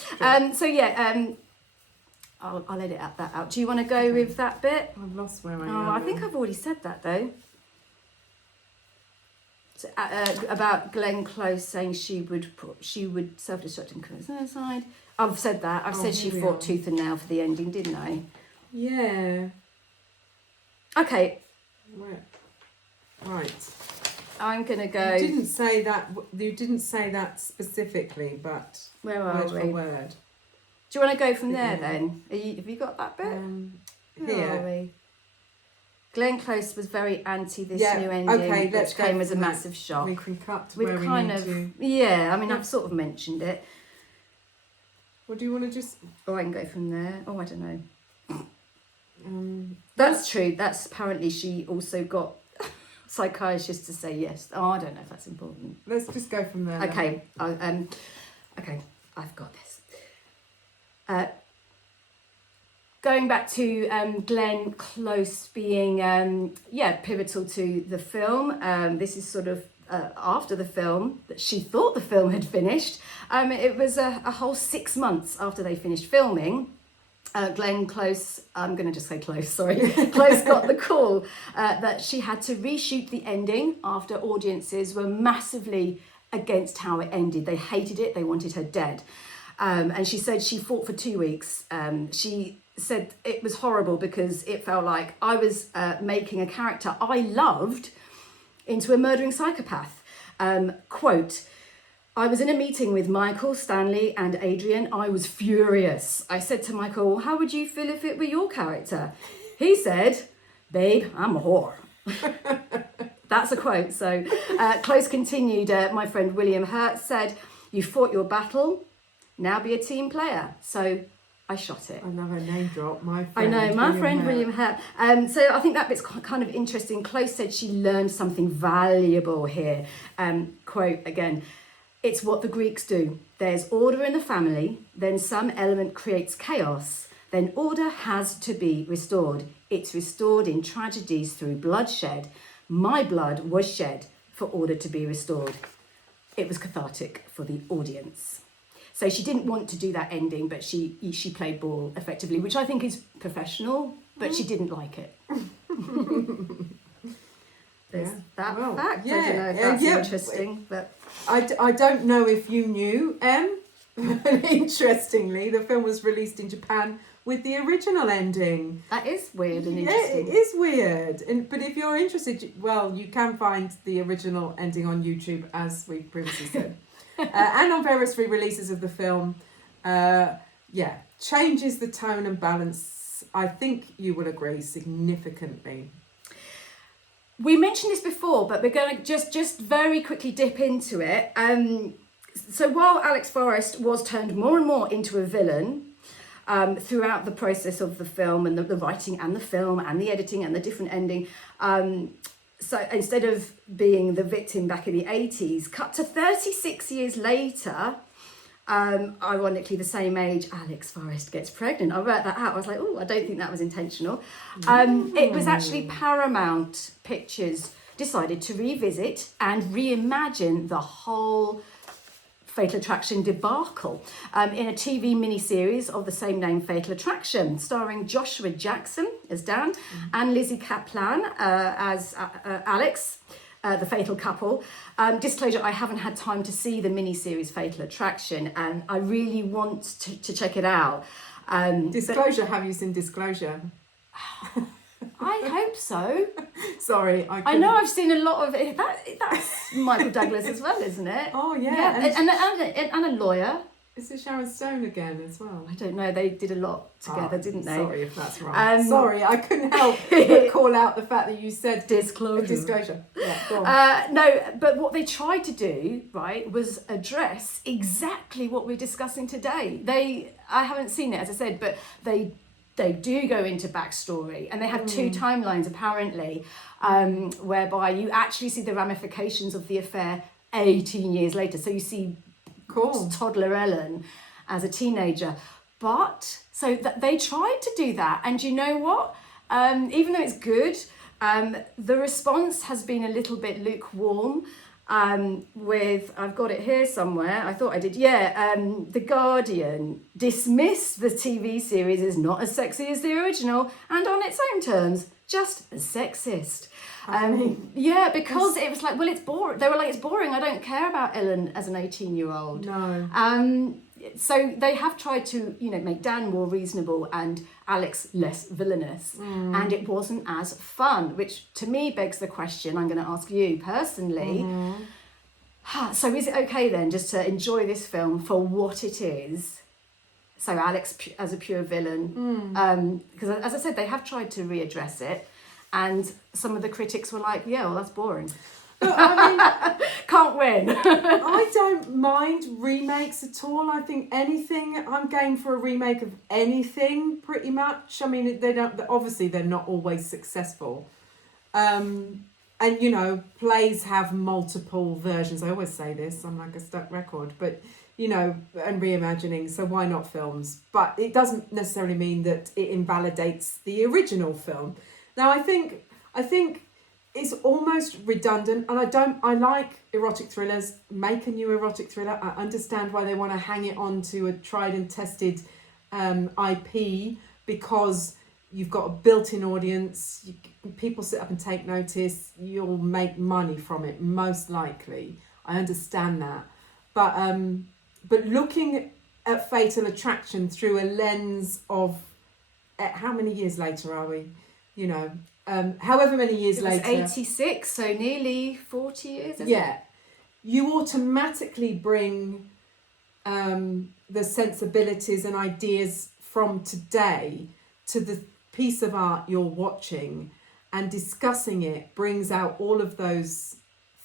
I'll edit that out. Do you want to go with that bit? I've lost where I am. Oh, I think I've already said that though. So, about Glenn Close saying she would self-destruct and commit suicide. I've said that. I've said she fought tooth and nail for the ending, didn't I? Yeah. Okay. Right. I'm gonna go. You didn't say that specifically, but where are word we? for word. Do you want to go from there then? Have you got that bit? Here. Where are we? Glenn Close was very anti this Yeah, new ending, okay, let's which go came as a from that. massive shock. We can cut to We've where we kind need of, to. yeah, I mean, Yeah. I've sort of mentioned it. Or do you want to just... Or I can go from there. Oh, I don't know. Um, That's true. That's apparently she also got psychiatrists to say yes. Oh, I don't know if that's important. let's just go from there. Okay, okay, I've got this. Going back to Glenn Close being, pivotal to the film. This is sort of after the film, that she thought the film had finished. It was a whole 6 months after they finished filming. Glenn Close, I'm going to just say Close, sorry. Close got the call that she had to reshoot the ending after audiences were massively against how it ended. They hated it, they wanted her dead. And she said she fought for 2 weeks. She said it was horrible because it felt like I was making a character I loved into a murdering psychopath. Quote, I was in a meeting with Michael, Stanley and Adrian. I was furious. I said to Michael, how would you feel if it were your character? He said, babe, I'm a whore. That's a quote. So Close continued, my friend William Hurt said, you fought your battle, now be a team player. So I shot it. Another name drop, my friend. I know, my friend Hurt. William Hurt. So I think that bit's kind of interesting. Close said she learned something valuable here. Quote again, it's what the Greeks do. There's order in a family, then some element creates chaos. Then order has to be restored. It's restored in tragedies through bloodshed. My blood was shed for order to be restored. It was cathartic for the audience. So she didn't want to do that ending, but she played ball effectively, which I think is professional, but she didn't like it. There's that fact. I don't know if that's interesting, but I don't know if you knew, but interestingly, the film was released in Japan with the original ending. that is weird and interesting. Yeah, it is weird. But if you're interested, well, you can find the original ending on YouTube, as we previously said. And on various re-releases of the film. Changes the tone and balance, I think you will agree, significantly. We mentioned this before, but we're going to just very quickly dip into it. So while Alex Forrest was turned more and more into a villain throughout the process of the film and the writing and the film and the editing and the different ending, so instead of being the victim back in the 80s, cut to 36 years later, ironically the same age, Alex Forrest gets pregnant. I wrote that out. I was like, oh, I don't think that was intentional. It was actually Paramount Pictures decided to revisit and reimagine the whole Fatal Attraction debacle in a TV miniseries of the same name, Fatal Attraction, starring Joshua Jackson as Dan and Lizzie Kaplan as Alex, the fatal couple. Disclosure, I haven't had time to see the miniseries Fatal Attraction, and I really want to check it out. Disclosure, have you seen Disclosure? I hope so. Sorry, I know I've seen a lot of it. That's Michael Douglas as well, isn't it? Oh, yeah. And a lawyer. Is it Sharon Stone again as well? I don't know. They did a lot together, didn't they? Sorry if that's wrong. Sorry, I couldn't help but call out the fact that you said disclosure. Yeah, go on. No, but what they tried to do, right, was address exactly what we're discussing today. I haven't seen it, as I said, but they do go into backstory, and they have two timelines apparently, whereby you actually see the ramifications of the affair 18 years later. So you see toddler Ellen as a teenager. But so they tried to do that, and you know what? Even though it's good, the response has been a little bit lukewarm. I've got it here somewhere. I thought I did. The Guardian dismissed the TV series as not as sexy as the original and on its own terms, just as sexist. Because it was like, well, it's boring. They were like, it's boring. I don't care about Ellen as an 18-year-old. No. So they have tried to, make Dan more reasonable and Alex less villainous. And it wasn't as fun, which to me begs the question I'm going to ask you personally. So is it okay then just to enjoy this film for what it is? So Alex as a pure villain, because as I said, they have tried to readdress it. And some of the critics were like, yeah, well, that's boring. But, I mean, Can't win. I don't mind remakes at all. I think anything, I'm game for a remake of anything pretty much. I mean, obviously they're not always successful. And plays have multiple versions. I always say this, I'm like a stuck record, but and reimagining, so why not films? But it doesn't necessarily mean that it invalidates the original film. Now I think it's almost redundant, and I like erotic thrillers. Make a new erotic thriller. I understand why they want to hang it on to a tried and tested IP, because you've got a built-in audience. People sit up and take notice. You'll make money from it, most likely. I understand that, but looking at Fatal Attraction through a lens of how many years later are we? However many years later. 86, so nearly 40 years, isn't it? You automatically bring the sensibilities and ideas from today to the piece of art you're watching, and discussing it brings out all of those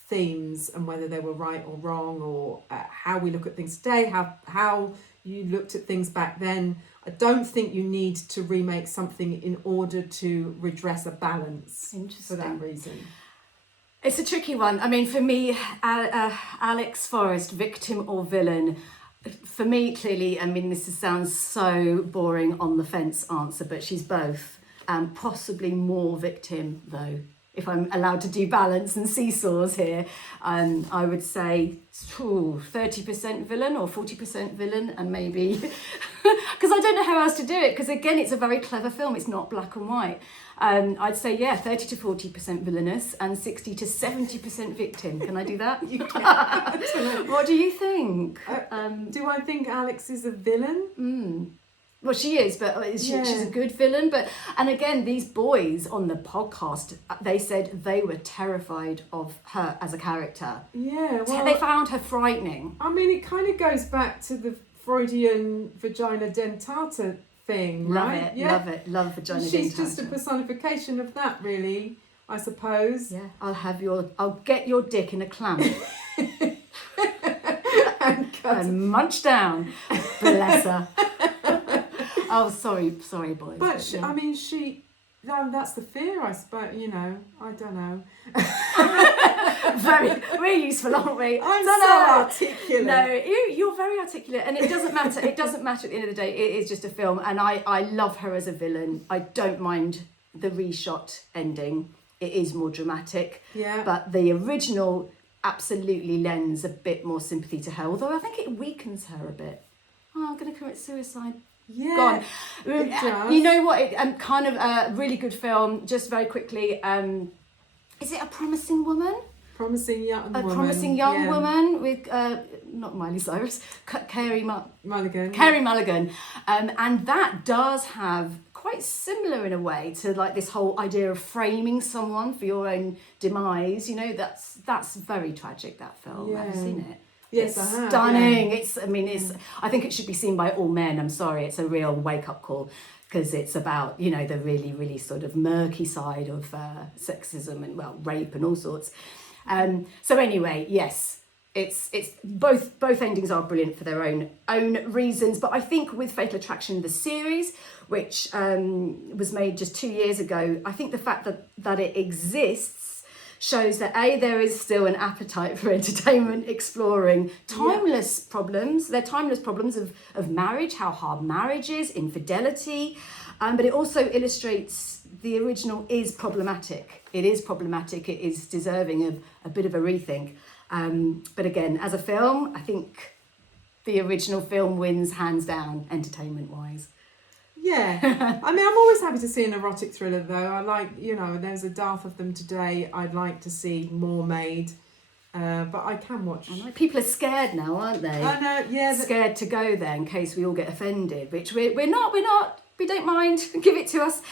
themes, and whether they were right or wrong, or how we look at things today, how you looked at things back then. I don't think you need to remake something in order to redress a balance for that reason. It's a tricky one. I mean, for me, Alex Forrest, victim or villain, for me, clearly, I mean, this sounds so boring on the fence answer, but she's both. Possibly more victim, though. If I'm allowed to do balance and seesaws here, I would say 30% villain or 40% villain, and maybe, because I don't know how else to do it, because again, it's a very clever film, it's not black and white. I'd say, 30 to 40% villainous and 60 to 70% victim. Can I do that? You can. What do you think? Do I think Alex is a villain? Well, she is, but she's a good villain. And again, these boys on the podcast, they said they were terrified of her as a character. Yeah, well, they found her frightening. I mean, it kind of goes back to the Freudian vagina dentata thing, right? Love vagina dentata. She's just a personification of that, really, I suppose. Yeah, I'll get your dick in a clamp. and munch down. Bless her. Oh, sorry, boys. But I mean, that's the fear, I suppose. I don't know. We're useful, aren't we? I'm so articulate. No, you're very articulate, and it doesn't matter. It doesn't matter at the end of the day. It is just a film, and I love her as a villain. I don't mind the reshot ending. It is more dramatic. Yeah. But the original absolutely lends a bit more sympathy to her, although I think it weakens her a bit. Oh, I'm going to commit suicide. Yeah, gone. You know what? Kind of a really good film. Just very quickly, is it A Promising Woman? Promising young woman. A Promising Young Woman with not Miley Cyrus, Carey Mulligan. Carey Mulligan, and that does have quite similar in a way to like this whole idea of framing someone for your own demise. That's very tragic. That film. Yeah. Have you seen it? Yes, it's I have, stunning. Yeah. I think it should be seen by all men. I'm sorry, it's a real wake-up call, because it's about, the really, really sort of murky side of sexism and, rape and all sorts. So anyway, yes, it's both endings are brilliant for their own reasons. But I think with Fatal Attraction, the series, which was made just 2 years ago, I think the fact that it exists shows that there is still an appetite for entertainment, exploring timeless problems. They're timeless problems of marriage, how hard marriage is, infidelity, but it also illustrates the original is problematic. It is problematic. It is deserving of a bit of a rethink. But again, as a film, I think the original film wins hands down, entertainment-wise. Yeah, I mean, I'm always happy to see an erotic thriller, though. I like, there's a dearth of them today. I'd like to see more made, but I can watch. People are scared now, aren't they? I know, yeah. Scared to go there in case we all get offended, which we're not. We don't mind. Give it to us.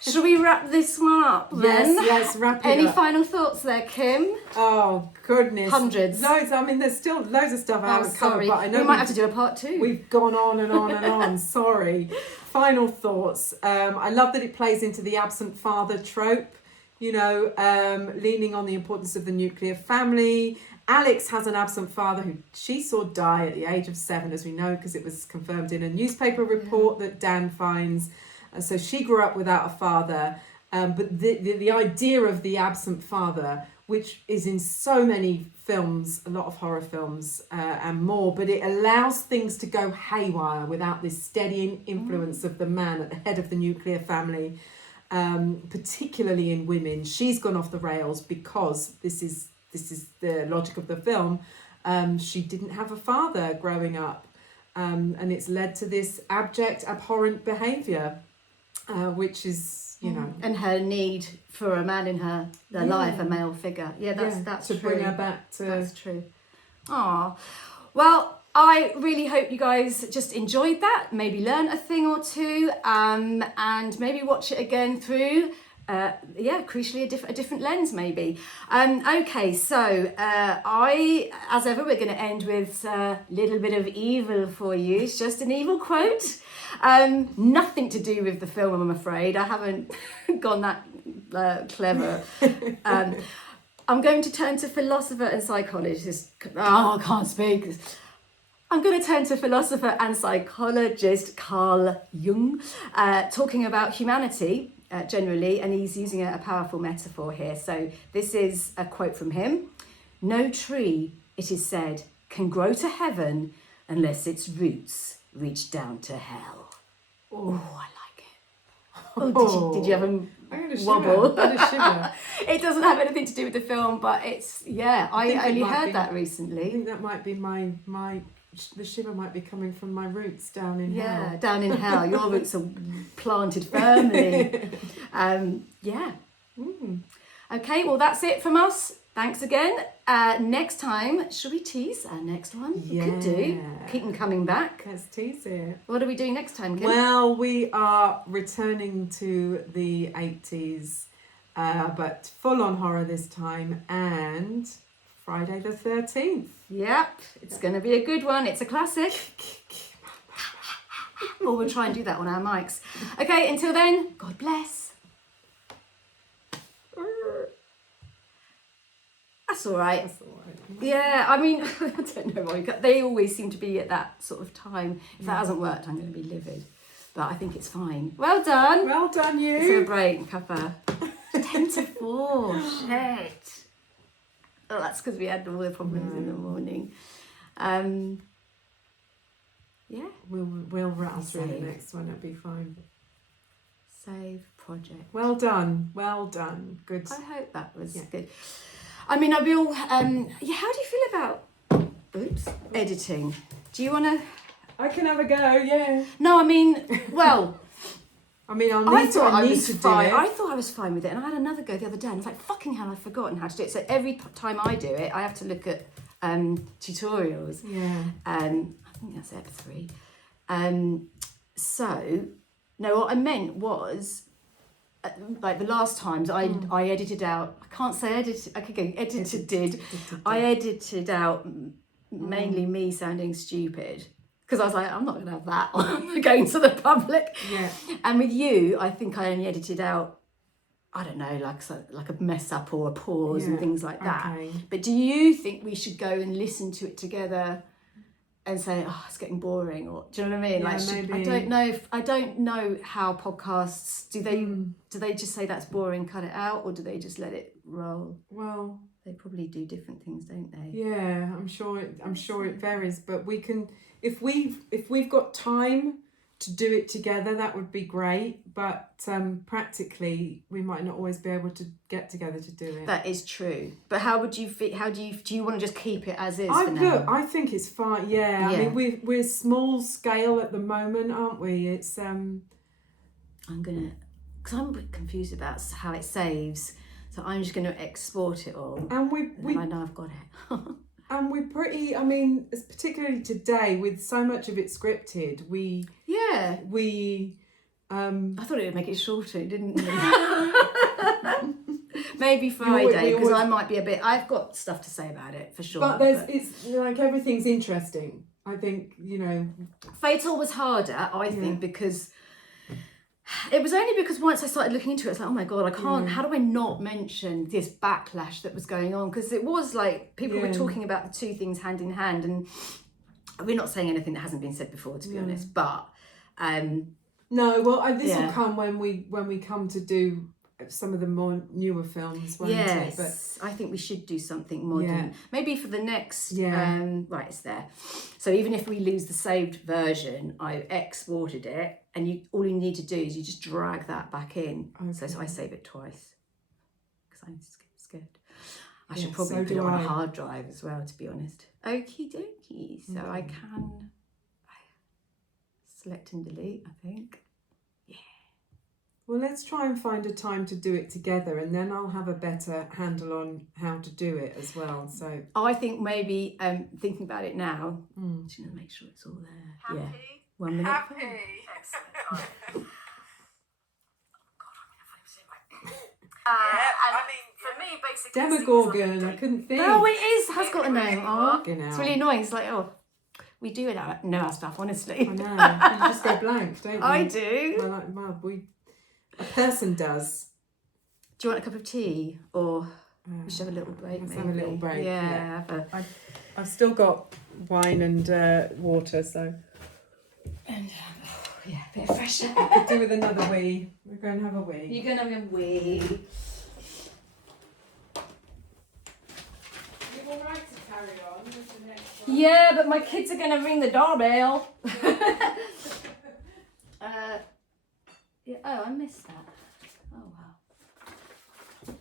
Shall we wrap this one up then? Yes, let's wrap it Any up. final thoughts there, Kim? Oh, goodness. Hundreds. Loads. I mean, there's still loads of stuff I haven't covered, but I know we might have to do a part 2. we've gone on and on and on. Sorry. Final thoughts. I love that it plays into the absent father trope, leaning on the importance of the nuclear family. Alex has an absent father who she saw die at the age of 7, as we know, because it was confirmed in a newspaper report that Dan finds. So she grew up without a father. But the idea of the absent father, which is in so many films, a lot of horror films and more, but it allows things to go haywire without this steadying influence of the man at the head of the nuclear family, particularly in women. She's gone off the rails because this is the logic of the film. She didn't have a father growing up, and it's led to this abject, abhorrent behaviour, which is, and her need for a man in her life, a male figure. That's to true. bring her back to. That's true. Ah, well, I really hope you guys just enjoyed that. Maybe learn a thing or two, and maybe watch it again through. Crucially a different lens maybe. Okay, so as ever, we're going to end with a little bit of evil for you. It's just an evil quote. Nothing to do with the film, I'm afraid. I haven't gone that clever. I'm going to turn to philosopher and psychologist. I can't speak. I'm going to turn to philosopher and psychologist Carl Jung, talking about humanity generally, and he's using a powerful metaphor here. So this is a quote from him. "No tree, it is said, can grow to heaven unless its roots reach down to hell." Oh, I like it. Oh, did you have a wobble? I had a shiver. It doesn't have anything to do with the film, but it's, I only heard that I recently. think that might be the shiver might be coming from my roots down in hell. Yeah, down in hell. Your roots are planted firmly. Okay, well, that's it from us. Thanks again. Next time, should we tease our next one? Yeah. We could do. Keep them coming back. Let's tease it. What are we doing next time, Kim? Well, we are returning to the 80s, but full-on horror this time, and Friday the 13th. Yep, it's going to be a good one. It's a classic. Or we'll try and do that on our mics. Okay, until then, God bless. That's all right. That's all right. Yeah, I mean, I don't know why. They always seem to be at that sort of time. If that hasn't worked, I'm going to be livid. But I think it's fine. Well done. Well done, you. Celebrate, Kappa. 10 to 4. Shit. Oh, that's because we had all the problems in the morning. We'll rattle through the next one. It'll be fine. Save project. Well done. Good. I hope that was good. I mean, I will. How do you feel about editing? Do you want to? I can have a go. Yeah. No, I mean, well. I mean, I I need to do it. I thought I was fine with it, and I had another go the other day, and I was like, fucking hell, I've forgotten how to do it. So every time I do it, I have to look at tutorials. Yeah. I think that's ep 3. So, no, what I meant was, like the last times, I edited out. I can't say edited. I could go edited. I edited out mainly me sounding stupid. Because I was like, I'm not going to have that on going to the public. Yeah. And with you, I think I only edited out, I don't know, like a mess up or a pause and things like that. Okay. But do you think we should go and listen to it together and say, oh, it's getting boring? Or do you know what I mean? Yeah, maybe. I don't know how podcasts, do they just say that's boring, cut it out, or do they just let it roll? Well, they probably do different things, don't they? Yeah, I'm sure it varies, but we can, if we've got time to do it together, that would be great. But practically, we might not always be able to get together to do it. That is true. But how would you feel? Do you want to just keep it as is for now? Look, I think it's fine. Yeah, I mean we're small scale at the moment, aren't we? It's because I'm a bit confused about how it saves. So I'm just going to export it all. And I know I've got it. And we're pretty, I mean, particularly today with so much of it scripted, we I thought it would make it shorter, didn't it? Maybe Friday, because I might be I've got stuff to say about it for sure. But it's like everything's interesting. I think, Fatal was harder, I think, because it was only because once I started looking into it, it's like, oh my God, I can't, how do I not mention this backlash that was going on? Because it was like, people were talking about the two things hand in hand, and we're not saying anything that hasn't been said before, to be honest, but... no, well, this will come when we come to do some of the more newer films, won't it? But I think we should do something modern. Maybe for the next... right, it's there. So even if we lose the saved version, I exported it, and all you need to do is you just drag that back in. Okay. So I save it twice, because I'm scared. I should probably put it on a hard drive as well, to be honest. Okie dokie. So I can select and delete, I think. Well, let's try and find a time to do it together, and then I'll have a better handle on how to do it as well. So I think maybe thinking about it now, just gonna make sure it's all there. Happy? Yeah. 1 minute. Happy. Excellent. God, I mean, for me, basically, Demogorgon. I couldn't think. No, it has got a name. It's really annoying. It's like, we do know our stuff, honestly. I know. You just go blank, don't you? I do. Well, a person does. Do you want a cup of tea, or we should have a little break? Let's have a little break. Yeah. I've still got wine and water, so. And a bit of fresh air. I could do with another wee. We're going to have a wee. You're going to have a wee. You're all right to carry on with the next one? Yeah, but my kids are going to ring the doorbell. I missed that. Oh, wow.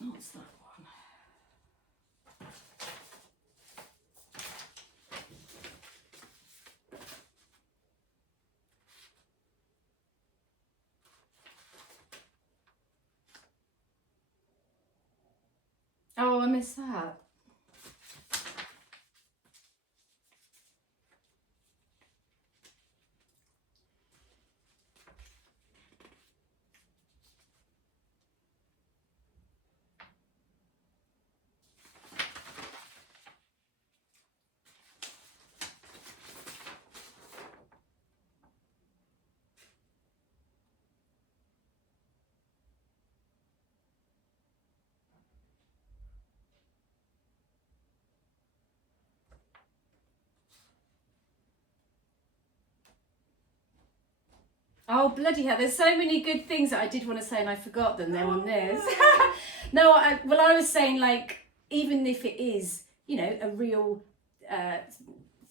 What's that one? Oh, I missed that. Oh, bloody hell. There's so many good things that I did want to say and I forgot them. They're on this. No, I was saying, like, even if it is, a real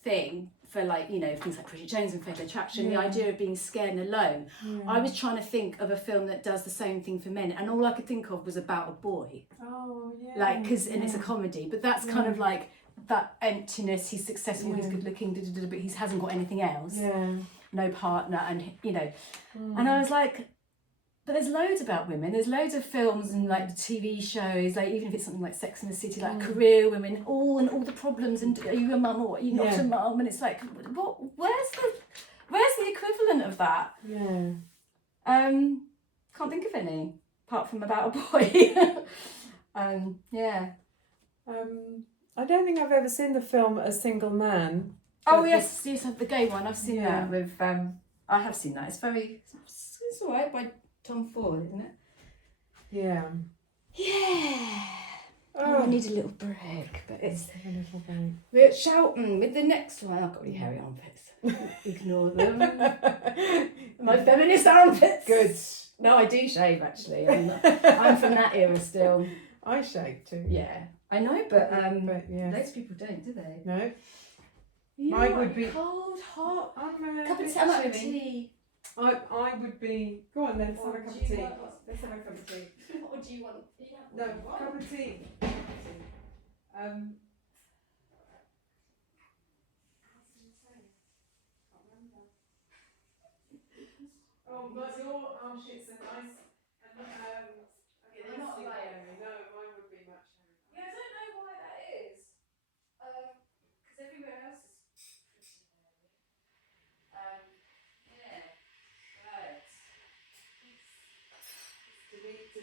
thing for, like, things like Bridget Jones and Fatal Attraction, the idea of being scared and alone, I was trying to think of a film that does the same thing for men, and all I could think of was About a Boy. Oh, yeah. Like, and it's a comedy, but that's kind of like that emptiness. He's successful, he's good looking, but he hasn't got anything else. Yeah. No partner, and and I was like, but there's loads about women. There's loads of films and like TV shows, like even if it's something like Sex and the City, like career women, all the problems, and are you a mum or are you not a mum? And it's like, where's the equivalent of that? Yeah. Can't think of any apart from About a Boy. I don't think I've ever seen the film A Single Man. Oh yes, the gay one. I've seen that with. I have seen that. It's alright by Tom Ford, isn't it? Yeah. Yeah. Oh, I need a little break, but it's a little break. We're shouting with the next one. I've got really hairy armpits. Ignore them. My feminist armpits. Good. No, I do shave actually. I'm from that era still. I shave too. Yeah, I know, but yes. Loads of people don't, do they? No. Mine would be cold, hot. Cup of tea. I would be. Go on then. Let's have a cup of tea. Let's have a cup of tea. What do you want? No, cup of tea. Oh, but your armpits are nice. And they're not like hairy. No, mine would be much hairy. Yeah, I don't know why that is. Because everywhere else is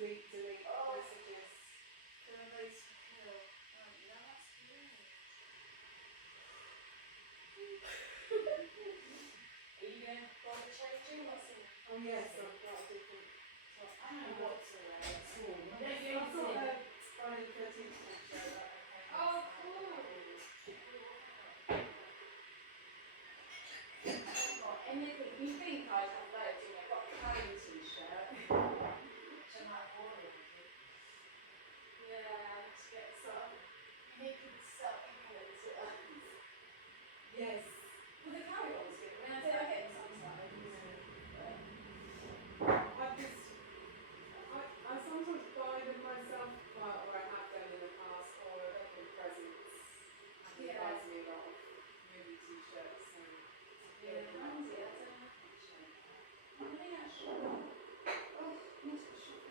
delete messages. Can I raise the kill? Oh, no, that's good. Are you going to bother changing? What's in? Oh yes, I've got a different. I don't know what's around. It's small. I've got a Friday the 13th picture. Oh, cool. Anything you think I'd have loads in. I've got a Carrie t-shirt. Which I might have worn already. Yeah, to get some naked stuff into us. Yes. Well, the Carrie one's good. I mean, I get them sometimes. I sometimes buy them myself, or I have done in the past, or I've got them presents. And it buys me a lot of movie t-shirts. So. Yeah, handy. I don't know actually. I think actually. Oh, need to just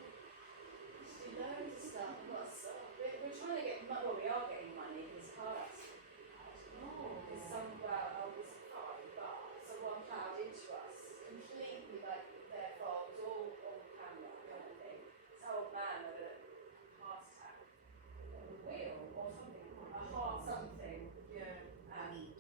do loads of stuff. I've got so we're trying to get money. Well, we are getting money in this car accident. Because it was fine, but someone ploughed into us completely, like their fault. It was all on camera kind of thing. This old man had a heart attack, a wheel or something, a heart something. Yeah.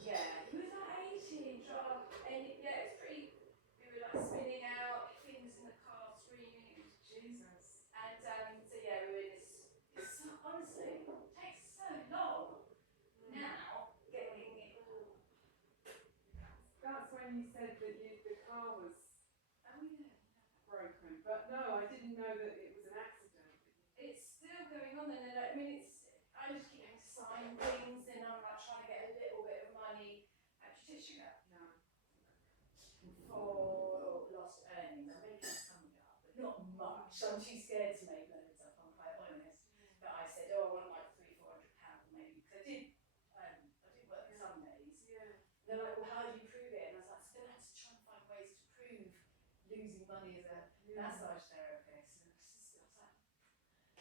Yeah, he was like 80, drunk, and it's pretty. We were like spinning out, things in the car, screaming. It was Jesus. And so yeah, we were in this. It's honestly, it takes so long now getting it all. That's when you said that the car was broken, but no, I didn't know that it was an accident. It's still going on, and I mean, I just keep having to sign things, and I'm like trying to get a little bit of money at Judiciary for lost earnings. I'm making some up, but not much. I'm too scared to make loads up. I'm quite honest. But I said, I want like £300-400 maybe, because I did work Sundays. Yeah. They're like, well, how do you prove it? And I was like, so then I had to try and find ways to prove losing money as a massage therapist. And I was like,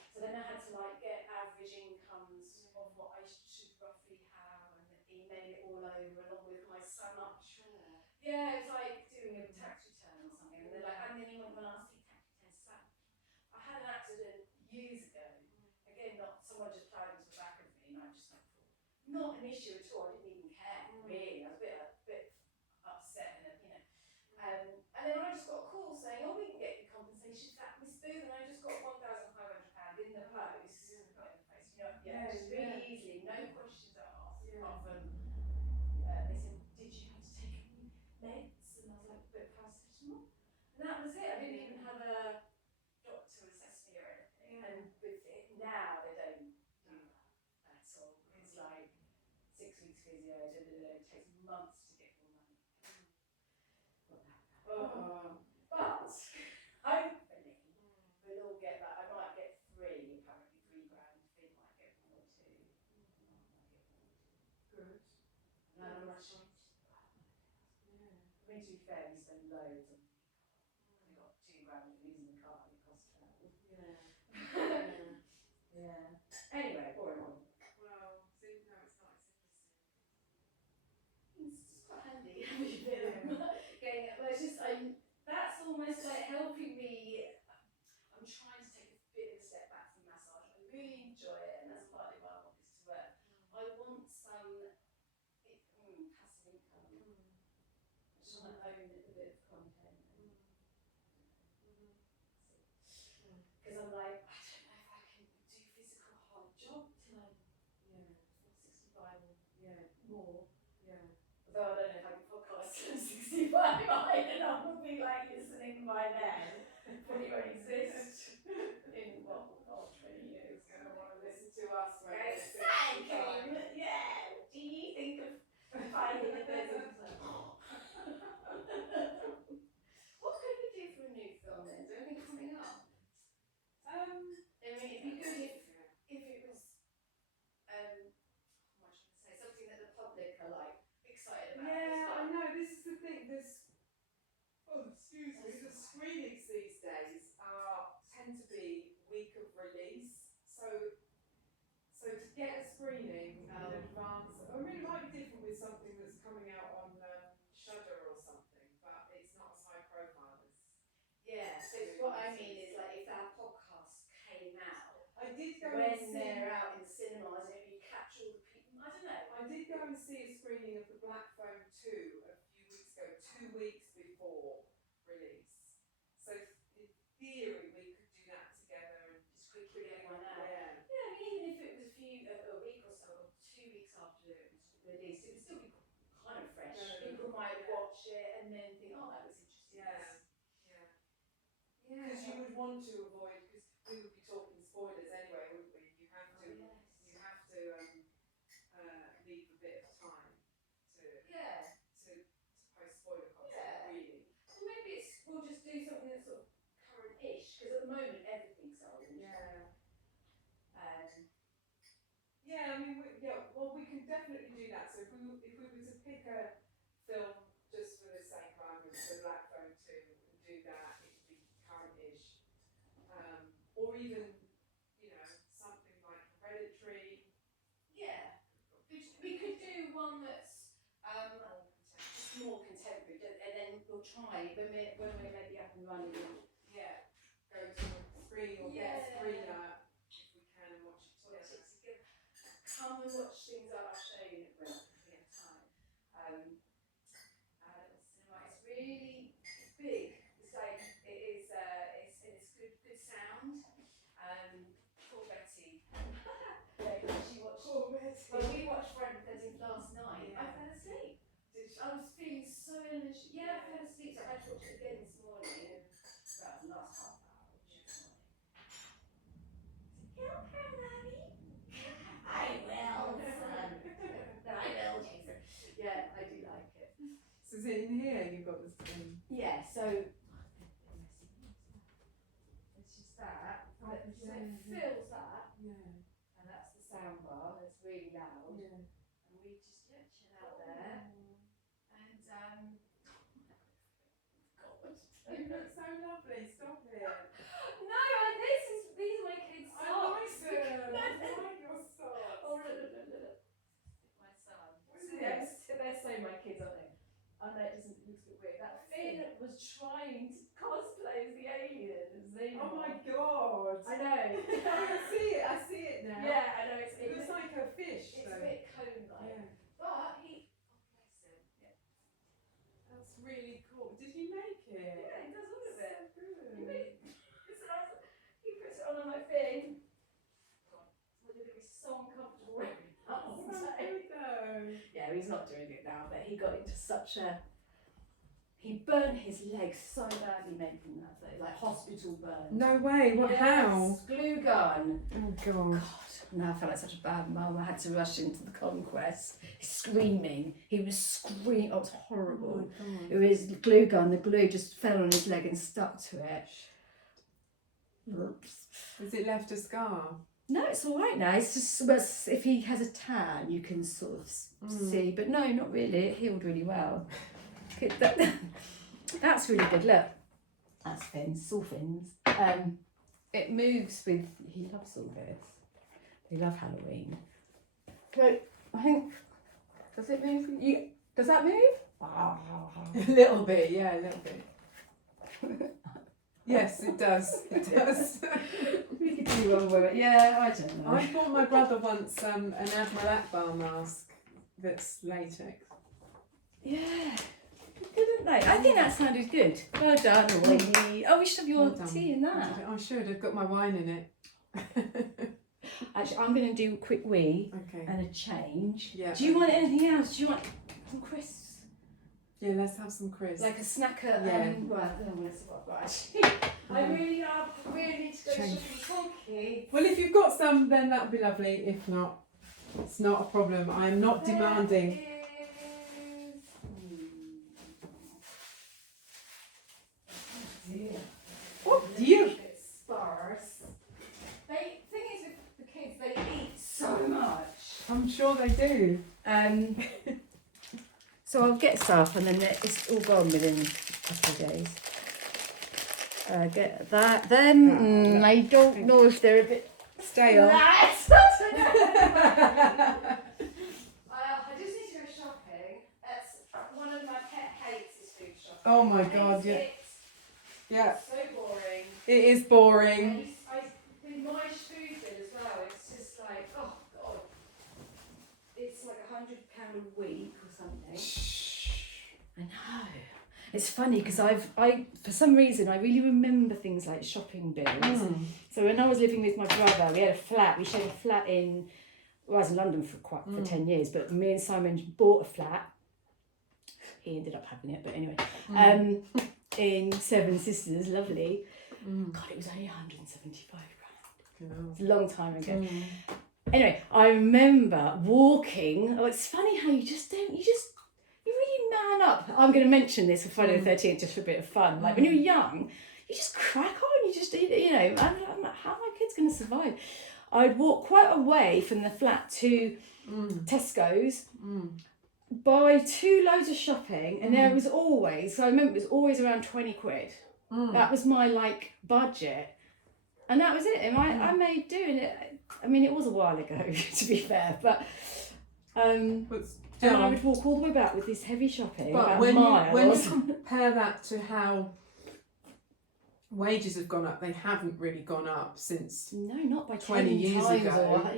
so then I had to like get average incomes of what I should roughly have and email it all over along with my sum up. Sure. Yeah, it's like doing a tax return or something. And they're like, and then you want my last tax return. So I had an accident years ago. Again, not someone just plowed into the back of me, and I just like thought, not an issue at all. I didn't even care really. I was a bit upset, and and then I just got a call saying, "Oh, we can get you compensation for that, Miss Booth," and I just got £1,500 in the post. Got in the post, just really easily, no questions asked. Apart from they said, "Did you have to take any meds?" And I was like, "A bit of paracetamol," and that was it. I didn't even have a doctor assess me or anything. And with it now, they don't do that at all. It's like 6 weeks physio, it takes months to get your money. But hopefully we'll all get that. I might get apparently £3,000. They might get 1 or 2. Good. And I'm not sure. I mean, to be fair, we spend loads on we got £2,000 for using the car and it costs travel. Yeah. Anyway, boring one. Well, so no, it's not. It's interesting. It's quite handy having a bit of getting it. But it's just that's almost like helping me. I'm trying to take a bit of a step back from massage. I really enjoy it, and that's partly why I want this to work. I want some passive income. I just want to own a bit of content. Because I'm like, I don't know if I can do physical hard job till I'm 65 or more. Although I don't know if I can podcast till I'm 65 either, I will be like listening by then. Probably won't exist in 20 years. You're going to want to listen to us when Exactly! Yeah! Do you think of finding a person? What could we do for a new film then? Is there anything coming up? I mean, it'd be good if it was, what should I say, something that the public are like excited about. I know. This is the thing. The screenings these days tend to be week of release. So to get a screening in advance, I mean, it might be different with something that's coming out on Shudder or something, but it's not as high profile as. Yeah, so what I mean is like if our podcast did go when and see. they're out in the cinemas and you catch all the people. I don't know. I did go and see a screening of the Black Phone 2 a few weeks ago, 2 weeks before release. So in theory, we could do that together and Just quickly get one out. Yeah. Yeah, I mean, even if it was a week or so, or 2 weeks after it was released, it would still be kind of fresh. People might watch it and then think, oh, that was interesting. Yeah. Because you would want to avoid, because we would be talking spoilers anyway, wouldn't we? You have to. Yes. You have to leave a bit of time to post spoiler content. Really. Well, maybe we'll just do something that's sort of current-ish, because at the moment everything's old. Yeah. Yeah, I mean, well, we can definitely do that. So if we were to pick a film just for the sake of argument, the Black Phone 2, and do that, it would be current-ish. Or even, something like Hereditary. Yeah. We could do one that's more contemporary, and then we'll try when we're maybe up and running. Yeah. Go to a screen or get a screener if we can and watch it together. Come and watch things that I'll show you if we have time. It's really big. It's like it's good sound. Poor Betty. She watched. Poor Betty. Well, we watched Friday the 13th last night. Yeah. I fell asleep. I was feeling so energetic. Yeah, I fell asleep. So I had to watch it again this morning. Well, the last half hour. Yeah, okay, Daddy. I will, son. I will, Jason. Yeah, I do like it. So is it in here you've got the screen? Yeah, so it's just that. So it fills that. Yeah. And that's the sound bar. That's really loud. Yeah. And we just chill out there. And God. You look so lovely. Stop it. No, these are my kids' I socks. like them. I like your socks. Oh, look. My son. What is this? They're so my kids, aren't they? I know it looks a bit weird. That Finn was trying to cosplay as the alien. Oh my god. I know. I see it now. Yeah, I know. It looks like a fish. It's a bit cone-like. Yeah. But he. Oh, bless him. Yeah. That's really cool. Did you make it? Yeah, he does all of it. So good. He puts it on my thing. God, it's going to be so uncomfortable. Oh, so good though. Yeah, he's not doing it now, but he got into such a. He burnt his legs so badly making that though, like hospital burn. No way. What? Yes, How? glue gun. Oh god. God, now I felt like such a bad mum. I had to rush into the conquest, screaming. He was screaming. Oh, it was horrible. Oh my It was the glue gun. The glue just fell on his leg and stuck to it. Oops. Has it left a scar? No, it's all right now. It's just if he has a tan, you can sort of see. But no, not really. It healed really well. That's really good. Look, that's fins, all fins. It moves with. He loves all this. They love Halloween. So I think. Does it move? Does that move? A little bit, yeah, a little bit. Yes, it does. It does. We could do one with it. Yeah, I don't know. I bought my brother once an Admiral Akbar mask that's latex. Yeah. Didn't they? I think that sounded good. Well done, Roy. Oh, we should have your Well done. tea in that. I should have got my wine in it. Actually, I'm going to do a quick wee Okay. and a change. Yeah. Do you want anything else? Do you want some crisps? Yeah, let's have some crisps. Like a snacker? Yeah. Well, I don't know what it's about, but actually, I really need to go Change. shopping. Well, if you've got some, then that would be lovely. If not, it's not a problem. I am not demanding. Oh, you. It's sparse. Thing is with the kids, they eat so much. I'm sure they do. So I'll get stuff and then it's all gone within a couple of days. Get that. Then I don't know if they're a bit Stale. I just need to go shopping. That's one of my pet hates is food shopping. Oh my god, yeah. It's Yeah. so boring. It is boring. I my food bill as £100 a week or something. I know. It's funny because I for some reason I really remember things like shopping bills. So when I was living with my brother, we had a flat. We shared a flat I was in London for 10 years, but me and Simon bought a flat. He ended up having it, but anyway, in Seven Sisters, lovely. God, it was only £175. It's a long time ago. Anyway, I remember walking. Oh, it's funny how you really man up. I'm going to mention this for Friday the 13th just for a bit of fun. Like when you're young, you just crack on. You just, I'm like, how are my kids going to survive? I'd walk quite a way from the flat to Tesco's, buy 2 loads of shopping, and there was always, so I remember it was always around 20 quid. That was my like budget. And that was it. And I made doing it. I mean, it was a while ago, to be fair, but and I would walk all the way back with this heavy shopping. But when you compare that to how wages have gone up, they haven't really gone up since. No, not by 20 years times ago. Well,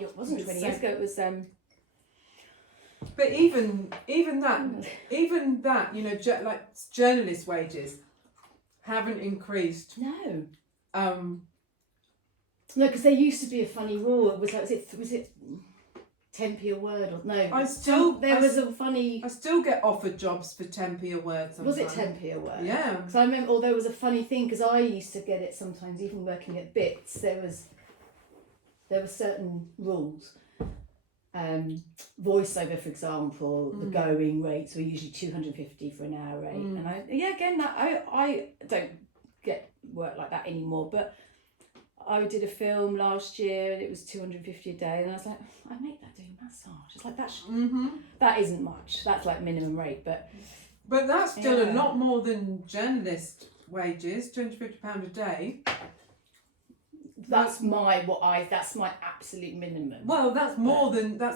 it wasn't 20 years ago. It was. But even that, like journalist wages haven't increased. No. No, because there used to be a funny rule. It was like, was it 10p a word or no? I still get offered jobs for 10p a word sometimes. Was it 10p a word? Yeah. Because I remember, there was a funny thing because I used to get it sometimes, even working at Bits. There were certain rules. Voiceover, for example, the going rates were usually 250 for an hour rate, and I don't get work like that anymore, but I did a film last year and it was 250 a day, and I was like, I make that doing massage. It's like that isn't much. That's like minimum rate, but that's still a lot more than journalist wages. £250 a day. That's my absolute minimum. Well, that's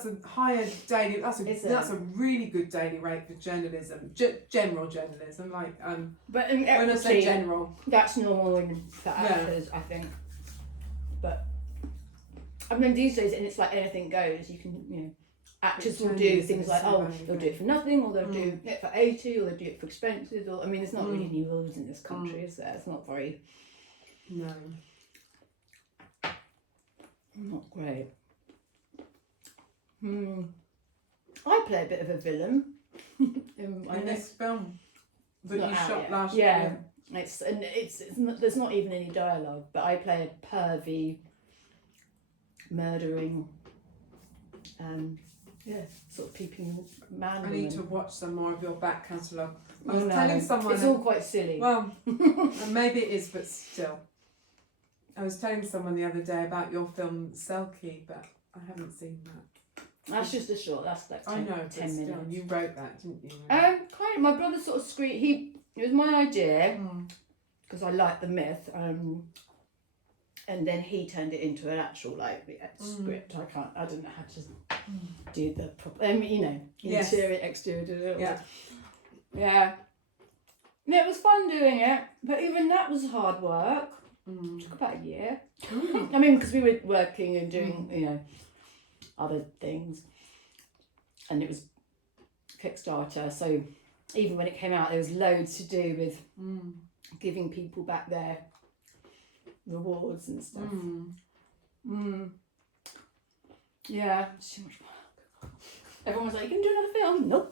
a higher daily. That's a really good daily rate for journalism, general journalism. Like but when I say general, that's normal for actors, I think. But I mean, these days, and it's like anything goes. You can, actors will do things like they'll do it for nothing, or they'll do it for 80, or they'll do it for expenses. Or I mean, there's not really any rules in this country, is there? It's not very. No. Not great. I play a bit of a villain in this film that you shot last year. It's there's not even any dialogue, but I play a pervy, murdering, sort of peeping man. I need to watch some more of your back catalogue. I was telling someone it's all quite silly. Well, maybe it is, but still. I was telling someone the other day about your film Selkie, but I haven't seen that. That's just a short. That's like 10 minutes. You wrote that, didn't you? Kind of. My brother sort of it was my idea because I liked the myth, and then he turned it into an actual script. I don't know how to do the proper. Interior, exterior. Yeah. It was fun doing it, but even that was hard work. It took about a year. I mean, because we were working and doing, other things. And it was Kickstarter, so even when it came out, there was loads to do with giving people back their rewards and stuff. Yeah, it's too much work. Everyone was like, you can do another film? No.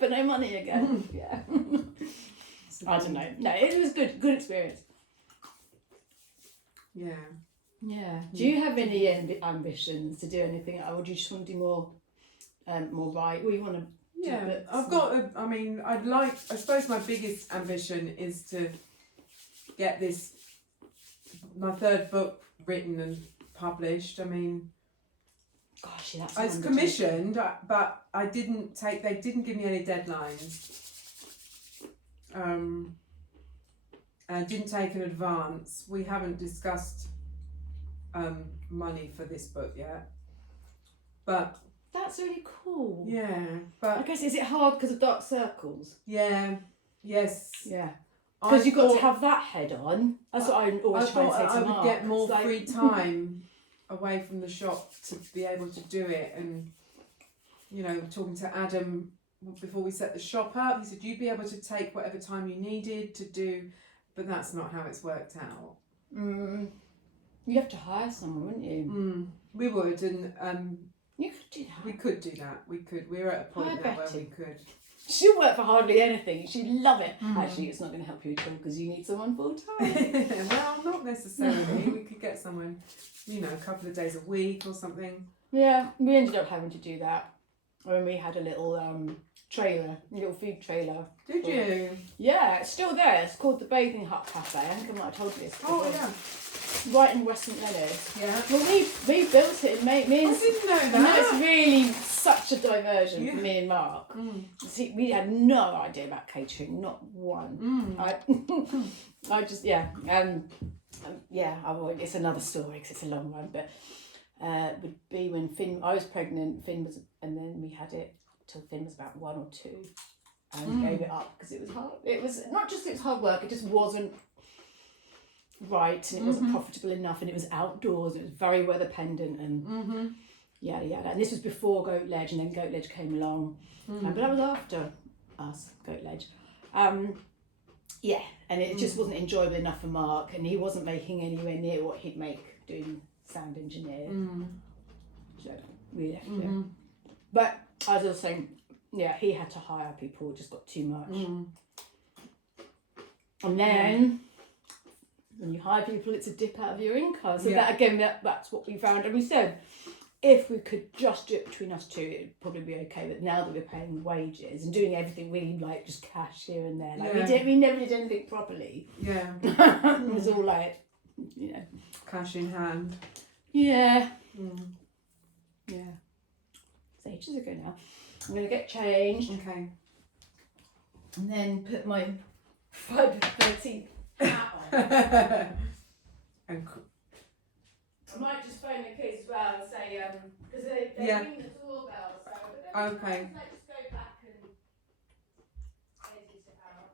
But no money again. Yeah. I don't know. No, it was good experience. Yeah. Yeah. Do you have any ambitions to do anything, or do you just want to do more right? Or you want to? Yeah, I suppose my biggest ambition is to get my 3rd book written and published. I mean, gosh, that's. It's commissioned, but they didn't give me any deadlines. I didn't take an advance. We haven't discussed money for this book yet, but that's really cool. Yeah, but I guess is it hard because of Dark Circles? Yeah. Yes. Yeah. Because you've got to have that head on. That's what I always try and say to Mark. I would get more free time. away from the shop to be able to do it. And, you know, talking to Adam before we set the shop up, he said you'd be able to take whatever time you needed to do, but that's not how it's worked out. You have to hire someone, wouldn't you? We would, and you could do that. we could do that. We could. We're at a point now where we could. She'll work for hardly anything. She'd love it. Actually, it's not going to help you at all because you need someone full time. Well, not necessarily. We could get someone, you know, a couple of days a week or something. Yeah, we ended up having to do that when we had a little trailer, little food trailer. Did you? Yeah, it's still there. It's called the Bathing Hut Cafe. I think I might have told you this before. Oh, yeah. Right in West St Leonard. Yeah. Well, we built it, me and... I didn't know that. I know it's really such a diversion for me and Mark. See, we had no idea about catering, not one. I just, yeah. It's another story because it's a long one, but would be when I was pregnant, and then we had it till Finn was about 1 or 2, and gave it up because it was hard. It was not just it was hard work; it just wasn't right, and it wasn't profitable enough, and it was outdoors. It was very weather pendant, and yada. And this was before Goat Ledge, and then Goat Ledge came along, but that was after us, Goat Ledge. And it just wasn't enjoyable enough for Mark, and he wasn't making anywhere near what he'd make doing sound engineer. So we left it. But as I was saying, he had to hire people. It just got too much. And then when you hire people, it's a dip out of your income. So that's what we found. And we said, if we could just do it between us two, it'd probably be okay. But now that we're paying wages and doing everything, we like just cash here and there. Like we never did anything properly. Yeah. It was all like, you know, cash in hand. Yeah. Yeah. It's ages ago now. I'm gonna get changed. Okay. And then put my Friday the 13th hat on. I might just phone the kids as well and say, because they ring the doorbell, so. Okay. Let's just go back and edit it out.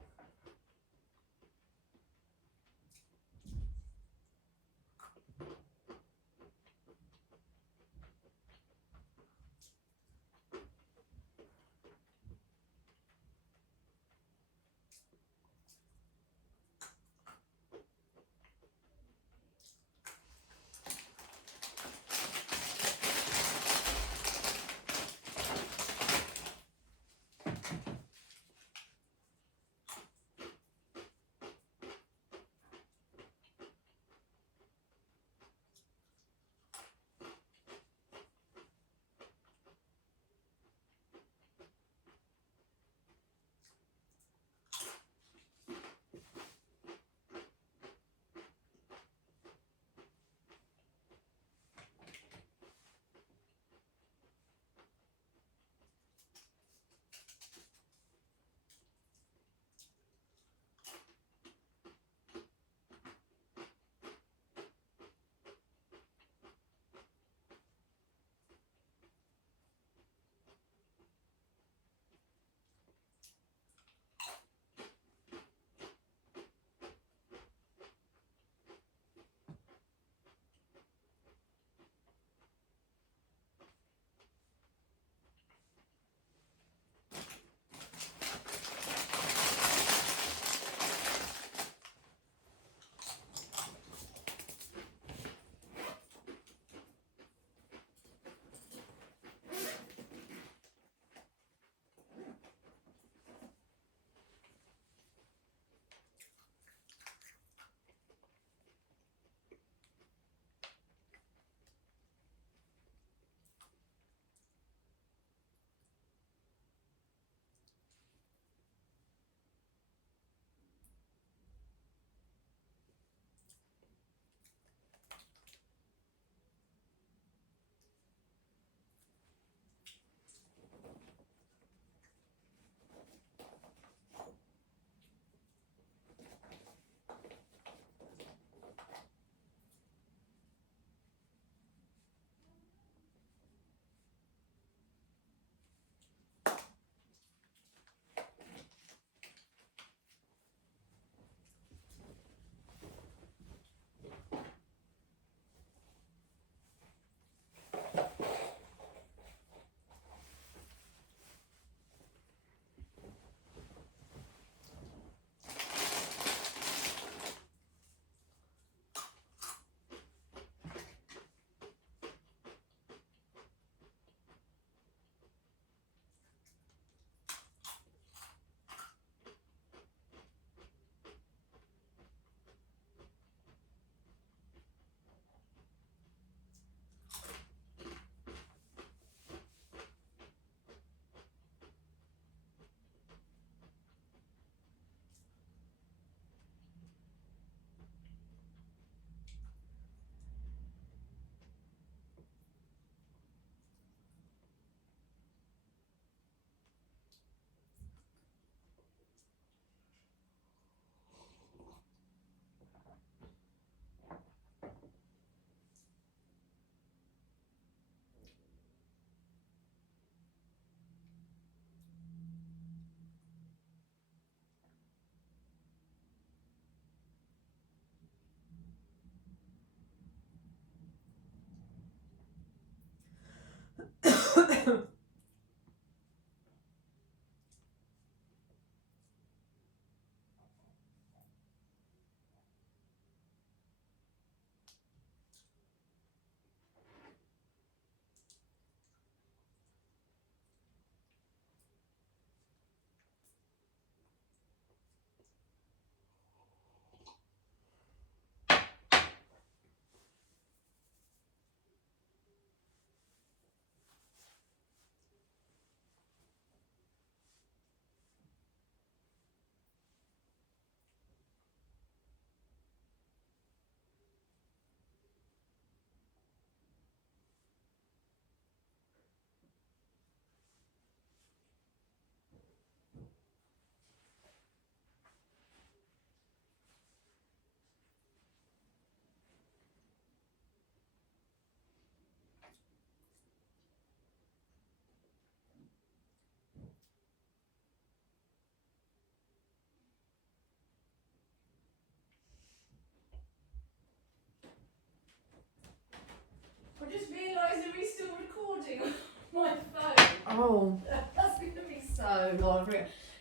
charging my phone. Oh. That's going to be so long.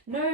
No